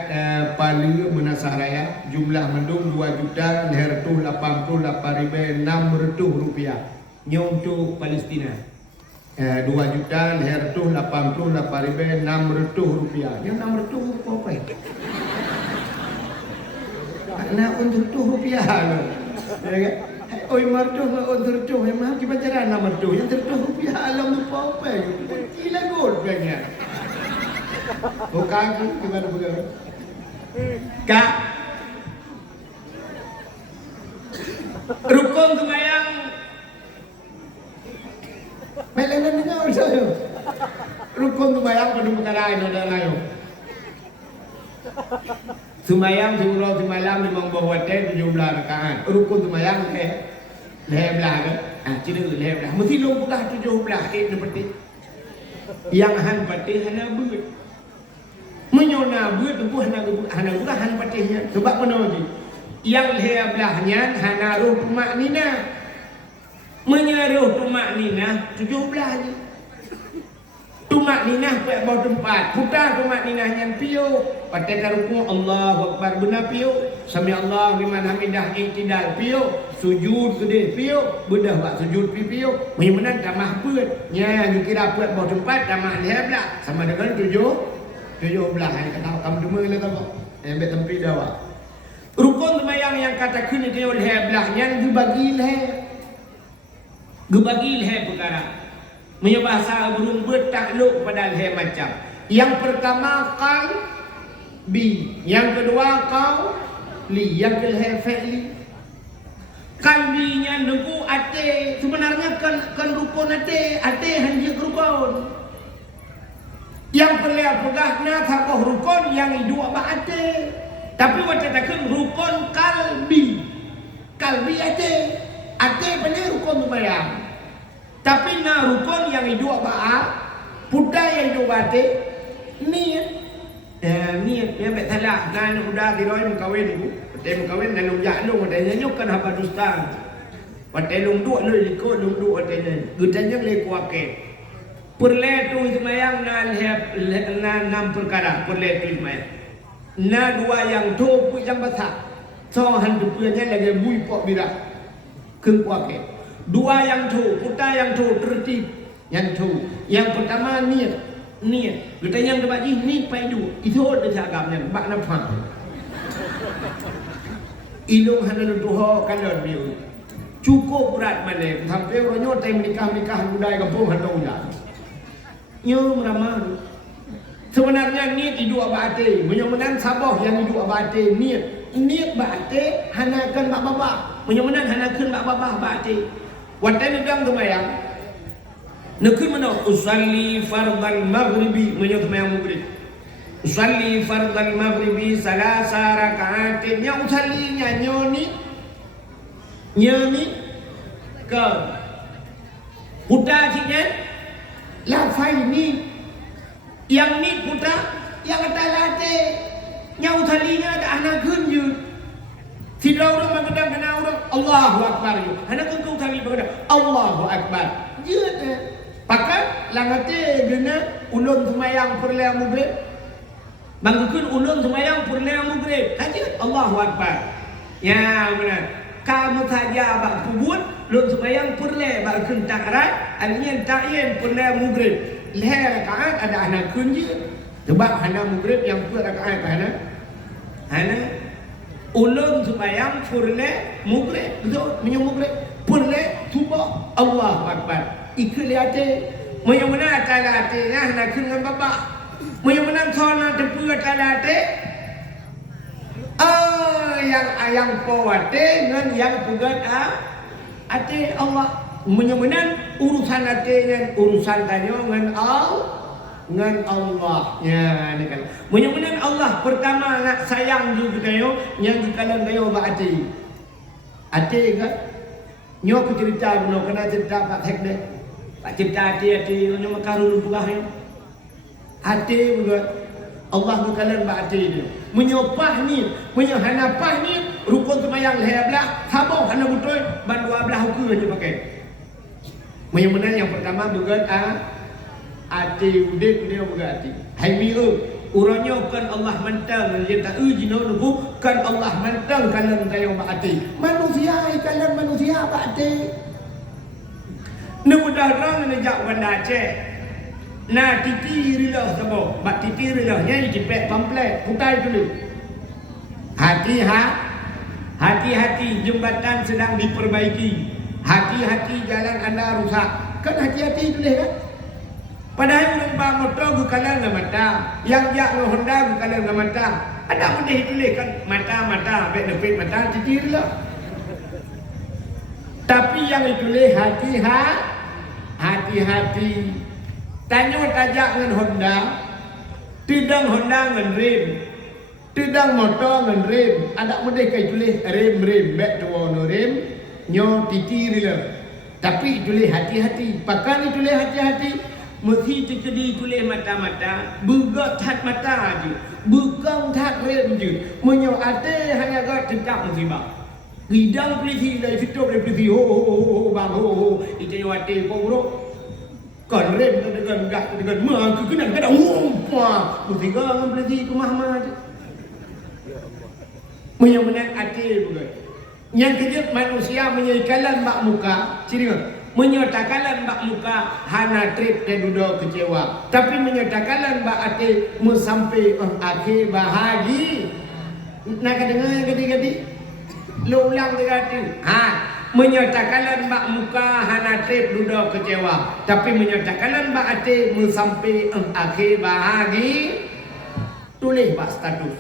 Pala Menasah Raya jumlah mendung 2.288.600 rupiah nya untuk Palestina 2.288.600 rupiah nya 600 apa nak untuk rupiah lo oi marto untuk tu memang kita cara nama tu yang tertu rupiah alam apa gila gol banyak. Bukan gimana begitu? Kak, rukun semayang, melenan dengar saya. Rukun semayang pada perkara ini adalah yo. Semayang surau semalam memang bawa 17 rakaat. Rukun semayang belah ke? Cina belah. Mesti lompat 17 itu penting. Yang han patih hana beut. Menyona beut tu hana bukan han patihnya. Sebab mana lagi? Yang belahnya hana ruh tumak nina. Menyeruh tumak nina 17 je. Tumak ninah buat bawah tempat. Putar tumak ninah yang piu. Pakai taruku Allahu Akbar benar piu. Sami Allah liman hamidah i'tidal piu. Sujud gede piu. Bedah buat sujud piu. Mudah-mudahan tamah beut. Nya you kira buat bawah tempat tamah dia pula. Sama dengan 17 yang kata kamu dengar lah tak? Yang bet tempi dah. Rukun sembahyang yang katakan itu oleh belahnya dibagi leh. Gebagi leh perkara. Punya bahasa burung bertakluk pada leher macam. Yang pertama qalbi, yang kedua qauli, yang ketiga fi'li. Qalbinya nunggu ate, sebenarnya kan rukun ate hanya rukun. Yang perlu pegahna takoh rukun yang dua ba ate. Tapi waktu takkan rukun qalbi. Qalbi ate benar rukun sembahyang. Tapi na rukun yang dua ba puda yang dua ate niat. Niat yang betala nan udah diroi mengkawin bu. Tem kawin dan lung jak lung ada nyok kan haba dusta. Patai lung dua lu ikut lung dua ada nya. Gudanya le kuake. Perle tu semayang na enam perkara perle tu semayang. Na dua yang tu pu yang besar. So han tu punya lagi bui pok bira. Keng kuake. Dua yang tu, puta yang tu tertib. Yang tu. Yang pertama niat. Gudanya yang debat ni paidu. Itu dia agamnya bak nafah. Ilung hana duha kalon biu. Cukup berat mana sampai orang time menikah budaya kampung handong ya. Nyo meramal. Sebenarnya niat itu abate, menyemenan sabah yang itu abate niat bate hanakan bak baba. Menyemenan hanakan bak baba bate. Watai nedang tumayang. Nekun mana usalli fardal maghribi menyot mayang maghrib. Usalli fardal maghribi salasa rakaatin. Yang usallinya nyoni ke puta ciknya lafai ni yang ni puta yang kata late yang usallinya ada anak kunjut tidak orang mengadang kena orang Allahu Akbar you anak kau usalli berkata Allahu Akbar dia pakai langate gena ulun semayang perliang maghrib. Bangkun ulun semayang purna maghrib. Haji Allahu Akbar. Ya benar. Kamu saja bak kubut ulun semayang purna bangkun takrat, alnya ta'yin purna maghrib. Leher rakaat ada anak kunji. Sebab hana maghrib yang pur rakaat hana ulun semayang purna maghrib. Betul? Menyang maghrib purna subah Allahu Akbar. Ikut liate. Menyang ta'ala ate hana kun dengan bapa. Menang sona tepu talate yang powate ngan yang pugat ate Allah menang urusan ate ngan urusan tanyo ngan Allah ya ni kan menang Allah pertama nak sayang juga tayo yang dikalan tayo ba ate kan nyo ku cerita no kena cerita Pak Sekde Pak cerita ate nyo makarun pugah ni hati juga Allah berkalan hati dia menyopah ni menyohanapah ni rukun semayang leher belah habang hana betul ban dua belah hukum aja pakai menyemenan yang pertama begat hati udip dia begat hati hai miru uranya kan Allah mantang dia tak jino nubu kan Allah mantang kalan tayo hati manusia kalan manusia hati nemudah rang nejak benda cek. Nah titi rilah sabo, bak titi rilah nyanyi cepet pamflet, putai dulu. Hati-hati jembatan sedang diperbaiki. Hati-hati jalan anda rusak. Kan hati-hati tulis kan? Padahal orang bawa motor bukanlah dengan mata, yang jak dengan Honda bukanlah dengan mata. Ada mudah tulis kan mata, bet mata titi rilah. Tapi yang ditulis hati-hati. Tanya tajak dengan Honda, tidang Honda dengan rem, tidang motor dengan rem. Ada mudah kaya tulis rem, bet tua no rem, nyo titi rila. Tapi tulis hati-hati, pakai tulis hati-hati, mesti terjadi tulis mata-mata, buka tat mata aja, bukan tat rem je. Menyo ate hanya gak tetap musibah. Bidang polisi dari situ dari polisi, bang itu nyo ate pogro. Kan rem dengan mak kena umpah musika dengan polisi ke mahmad menyemenan hati bukan yang kejut manusia menyekalan bak muka ciri menyatakan bak muka hana trip dan duduk kecewa tapi menyatakan bak hati sampai akhir bahagi nak dengar gadi-gadi lo ulang dekat Menyatakan mbak muka hanatip duda kecewa, tapi menyatakan mbak ate sampai akhir bahagi tulis mbak status.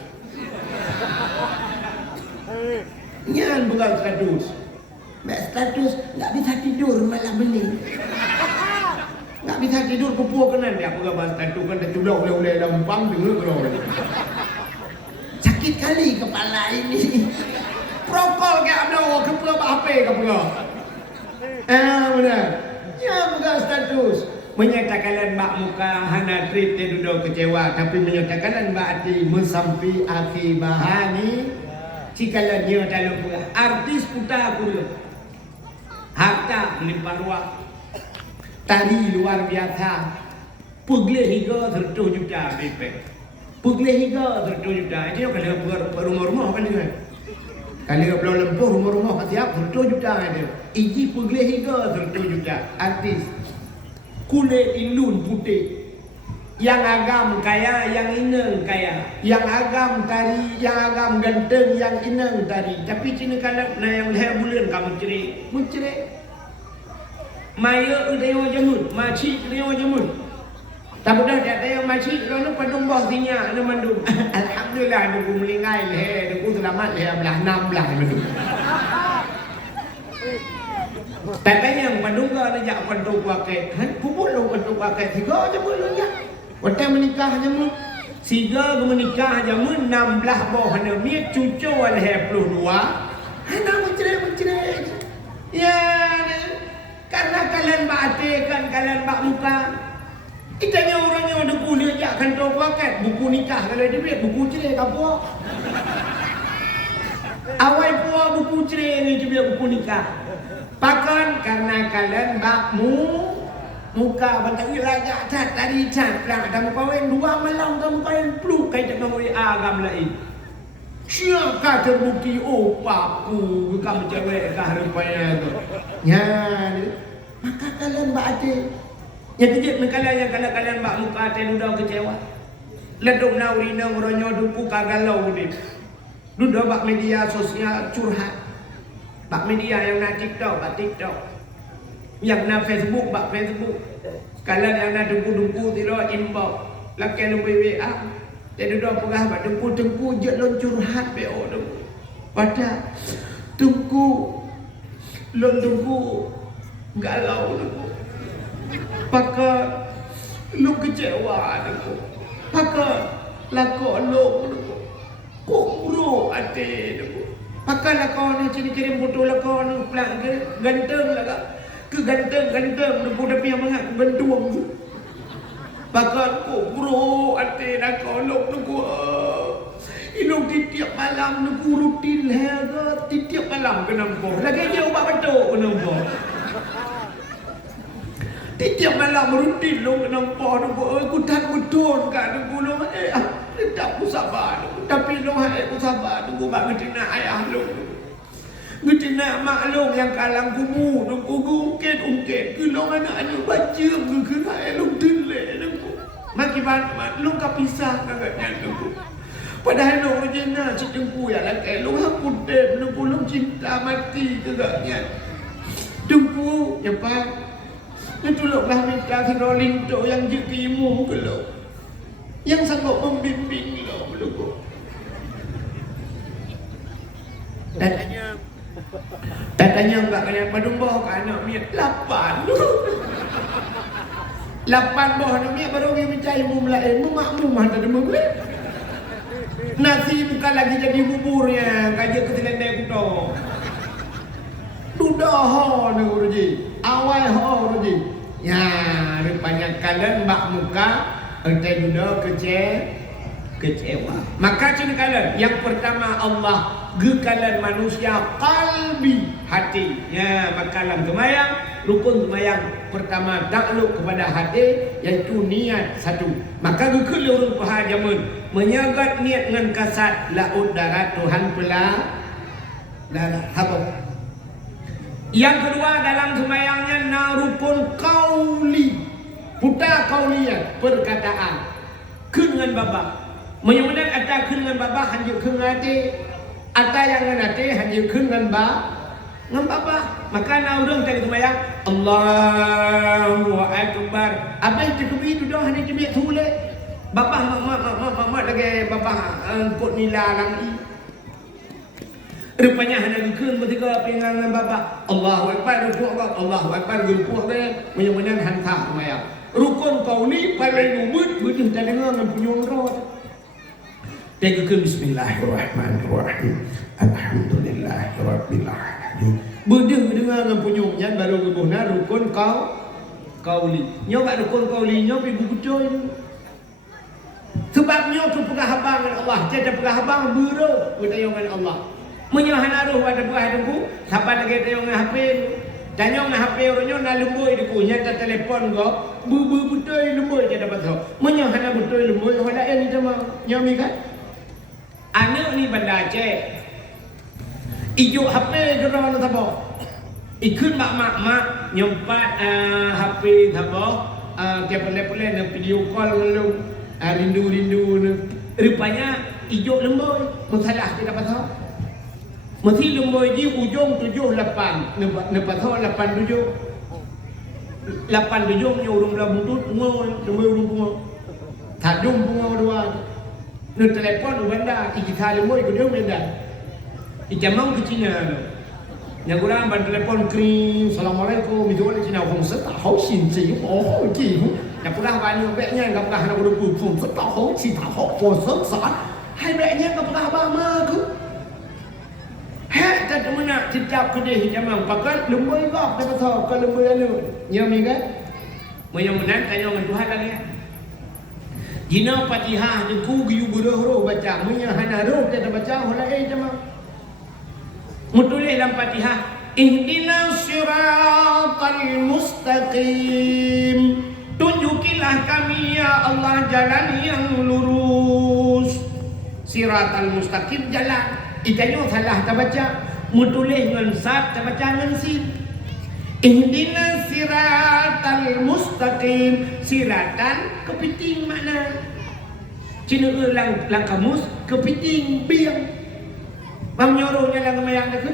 Nyan bukan status. Mbak status nggak bisa tidur malam ini. Nggak bisa tidur kupu kenan dia bukan mbak status kan dah cudak oleh lampang dengar kalau. Sakit kali kepala ini. Prokol ke abdo ke apa HP ke pula. Benar. Ya bukan status. Menyatakan mbak muka hana trip dia duduk kecewa, tapi menyatakan mbak ati sampai akhir bahani. Jikalau dia dalam pula artis putar pula. Harta melimpah ruah. Tari luar biasa. Pugle hingga 100 juta BP. Pugle hingga 100 juta. Itu kalau rumah-rumah kan dia. Kalau belum lempuh rumah-rumah siap 100 juta ada. Iji pugle hingga 100 juta. Artis kulit indun putih. Yang agam kaya, yang ineng kaya. Yang agam tari, yang agam ganteng, yang ineng tari. Tapi cina kalau na yang leher bulan kamu cerai. Mencerai. Maya udah jamun, macik udah jamun. Tak mudah dia yang macik kalau padung bawah sinya na mandung. Alhamdulillah aku melingai leher, aku selamat leher belah 6 belah mandung. Tatanya yang padung ka na jak padung pakai. Pupul lu padung pakai tiga aja boleh ya. Waktu menikah jamun. Siga menikah jamun 16 bawah na miet cucu leher 22. Hana mencerai. Ya, karena kalian batik kan kalian bak muka. Itanya orangnya ada kulit jak kantor pakai buku nikah kalau dia buku cerai kapur. Awal puak buku cerai ni juga buku nikah. Pakan karena kalian bak muka bantang lagak cat tadi cat lah dan kawin 2 malam kamu kawin peluk kait dengan agam lain. Siapa terbukti papu kamu cewek kah rupanya tu. Ya, maka kalian batik. Yang kejut yang kalian bak muka ate duda kecewa. Leduk naurina meronyo duku kagalau ni. Duda bak media sosial curhat. Bak media yang nak TikTok, bak TikTok. Yang nak Facebook, bak Facebook. Kalian yang nak duku-duku tilo inbox. Laki nombor WA. Dia duda pegah bak tengku je lon curhat BO tu. Pada tengku lon tengku galau tu. Paka lu kecewa tu. Paka lako lu tu. Kumru ate tu. Paka lako ni ciri-ciri foto lako ni pelang ganteng lah. Ganteng tu tapi yang mengak bentuang tu. Paka kumru ate lako lu tu. Ilung tiap malam tu rutin lah. Tiap malam kena nampak. Lagi dia ubah betul kena nampak. Tiap malam rutin lo nampak aku tak betul kan aku lo tak aku sabar tapi lo aku sabar aku bak ngetina ayah lo ngetina mak lo yang kalang kumu aku ungkit ku lo anak baca ku kena lo tile aku maki ban lo ka pisah kagaknya aku padahal lo rejena citengku ya laki lo aku dem lo cinta mati kagaknya tunggu ya pak. Tolonglah minta si rolling tu yang jetimu ke lo. Yang sanggup membimbing lo belum. Tatanya enggak kalian padung bawah ke anak miat 8. 8 bawah anak miat baru dia mencari mumlain. Makmum ada mumlain. Nasi bukan lagi jadi buburnya. Kajak ke selendai kudo. Duda ho ni uruji. Awal ho uruji. Ya, rupanya kalian bak muka ente duda kecewa. Maka cina kalian yang pertama Allah gekalan manusia kalbi hati. Ya, makalam semayang rukun semayang pertama takluk kepada hati iaitu niat satu. Maka gekal urang pahajamun menyagat niat dengan kasat laut darat Tuhan pula darah habaq. Yang kedua dalam semayangnya narukun kauli. Putar kaulian perkataan. Dengan babak. Menyebutkan ata dengan babak hanya dengan hati. Ata yang dengan hati hanya dengan ngam bapa maka na urang tadi sembahyang Allahu akbar abang tekbir tu dah ni jebik thule bapa mak lagi bapa kot nila lang i rupanya hana gekeun bertiga pingan bapa Allahu akbar rukuk Allahu akbar rukuk dia menyamanan hanta sembahyang rukun qauli paling umut betul tak dengar dengan punyung roh tegekeun bismillahirrahmanirrahim alhamdulillahirabbil alamin bedeng dengar dengan punyung yang baru gebuhna rukun qauli nyo gak rukun qauli nyo pi buku coy sebabnya tu pegah habang dengan Allah jadi pegah habang bero bertayung dengan Allah menyahan aruh ada pegah dengku siapa lagi tayung dengan HP tanyong dengan HP orangnya na lemboi deku nyata telefon go bu betul lemboi dia dapat so menyahan betul lemboi wala ni sama nyami kan anak ni benda cek ijo HP geron sabo ikut mak nyempat HP sabo tiap pele-pele na video call lu rindu rupanya ijo lemboi masalah dia dapat tahu mesti lemboi di ujung 78 nepat tahu 87 nyo urung la butut ngoi lemboi urung bunga tadung bunga dua ne telepon benda kita lemboi ke dia benda ijamang ke Cina yang kurang ban telepon kring assalamualaikum itu orang Cina hong seta hao xin ji oh ji yang kurang ban yo beknya enggak pernah nak berubu hong seta hao si ta hao po sen sa hai beknya enggak pernah ba ma ke he tak mana cicap ke dia jamang pakai lemboi gap dapat tahu ke lemboi anu nyami kan mudah-mudahan tanya dengan Tuhan lagi jina Fatihah deku giu buruh baca munya hana roh kita baca holai jamang mutulis dalam Fatihah ihdinas siratal mustaqim tunjukilah kami ya Allah jalan yang lurus siratal mustaqim jalan itanya salah tak baca mutulis dengan sad tak baca dengan sin ihdinas siratal mustaqim siratan kepiting makna cina lang kamus kepiting biang bang nyuruhnya lang mayang dah ke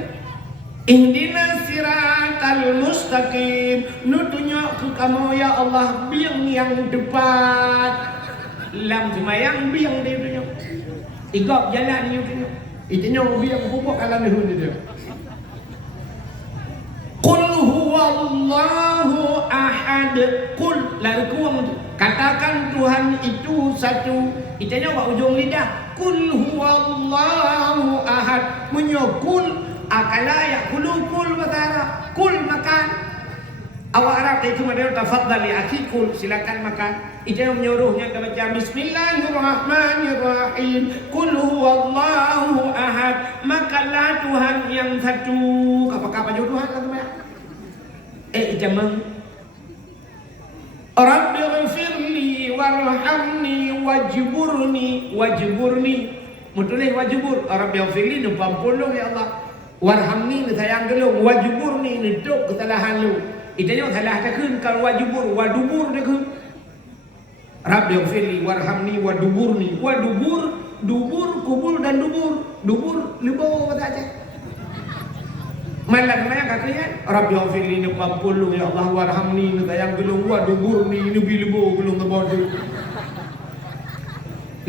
ihdinas siratal mustaqim nutunya ke kamu ya Allah biang yang depan lam semayang biang dia punya igap jalan ni punya itanya biang bubuk kalan ni dia qul huwallahu ahad qul larkuang katakan Tuhan itu satu itanya buat ujung lidah qul huwallahu ahad menyokul akala yakulu kul bahasa kul makan awak Arab itu model tafaddal ya akhi kul silakan makan itanya menyuruhnya kita baca bismillahirrahmanirrahim qul huwallahu ahad makanlah Tuhan yang satu apa Tuhan kata jamang Rabbi ghfirli warhamni wajburni mutulis wajbur Rabbi ghfirli nu pampulung ya Allah warhamni nu sayang gelung wajburni nu duk kesalahan lu itanya salah takun kalau wajbur wadubur takun Rabbi ghfirli warhamni waduburni dubur kubur dan dubur lebau kata aja malam mana katanya Rabbi ghfirli nu pampulung ya Allah warhamni nu sayang gelung waduburni nu bilebo gelung tebadu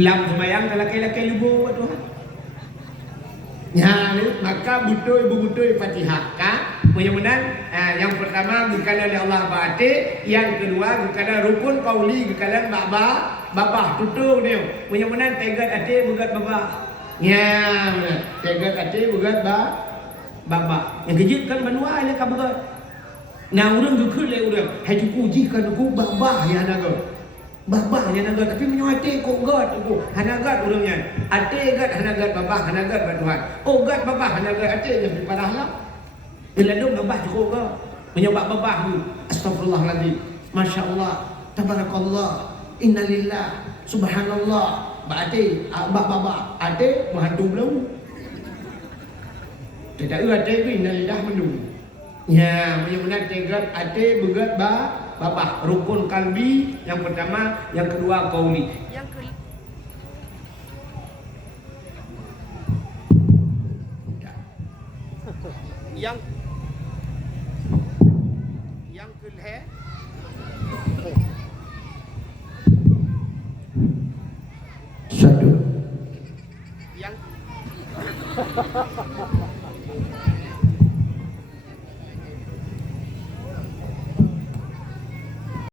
lam semayang laki-laki lubu Tuhan ya maka ibu butuh Fatihah kah mudah-mudahan yang pertama bukan oleh Allah batik yang kedua bukan rukun qauli bukan bapa tutup dia mudah-mudahan tegat hati bugat bapa ya tegat hati bugat bapa yang kejutkan benua ini kabugat nah urang gekut le urang hai cuku jikan ku bapa ya naga bapa ya naga tapi menyuati ko god ku hanagat urangnya ate gat hanagat bapa hanagat Tuhan oh gat bapa hanagat ate yang parahlah bila dong bapa cukup ke menyebab bapa tu astagfirullahalazim masyaallah tabarakallah innalillah subhanallah ate bapa ate menghantu belum tidak ate ku innalillah mendung ya mudah-mudahan tegat ate begat bapa rukun kalbi yang pertama yang kedua qauli yang Satu.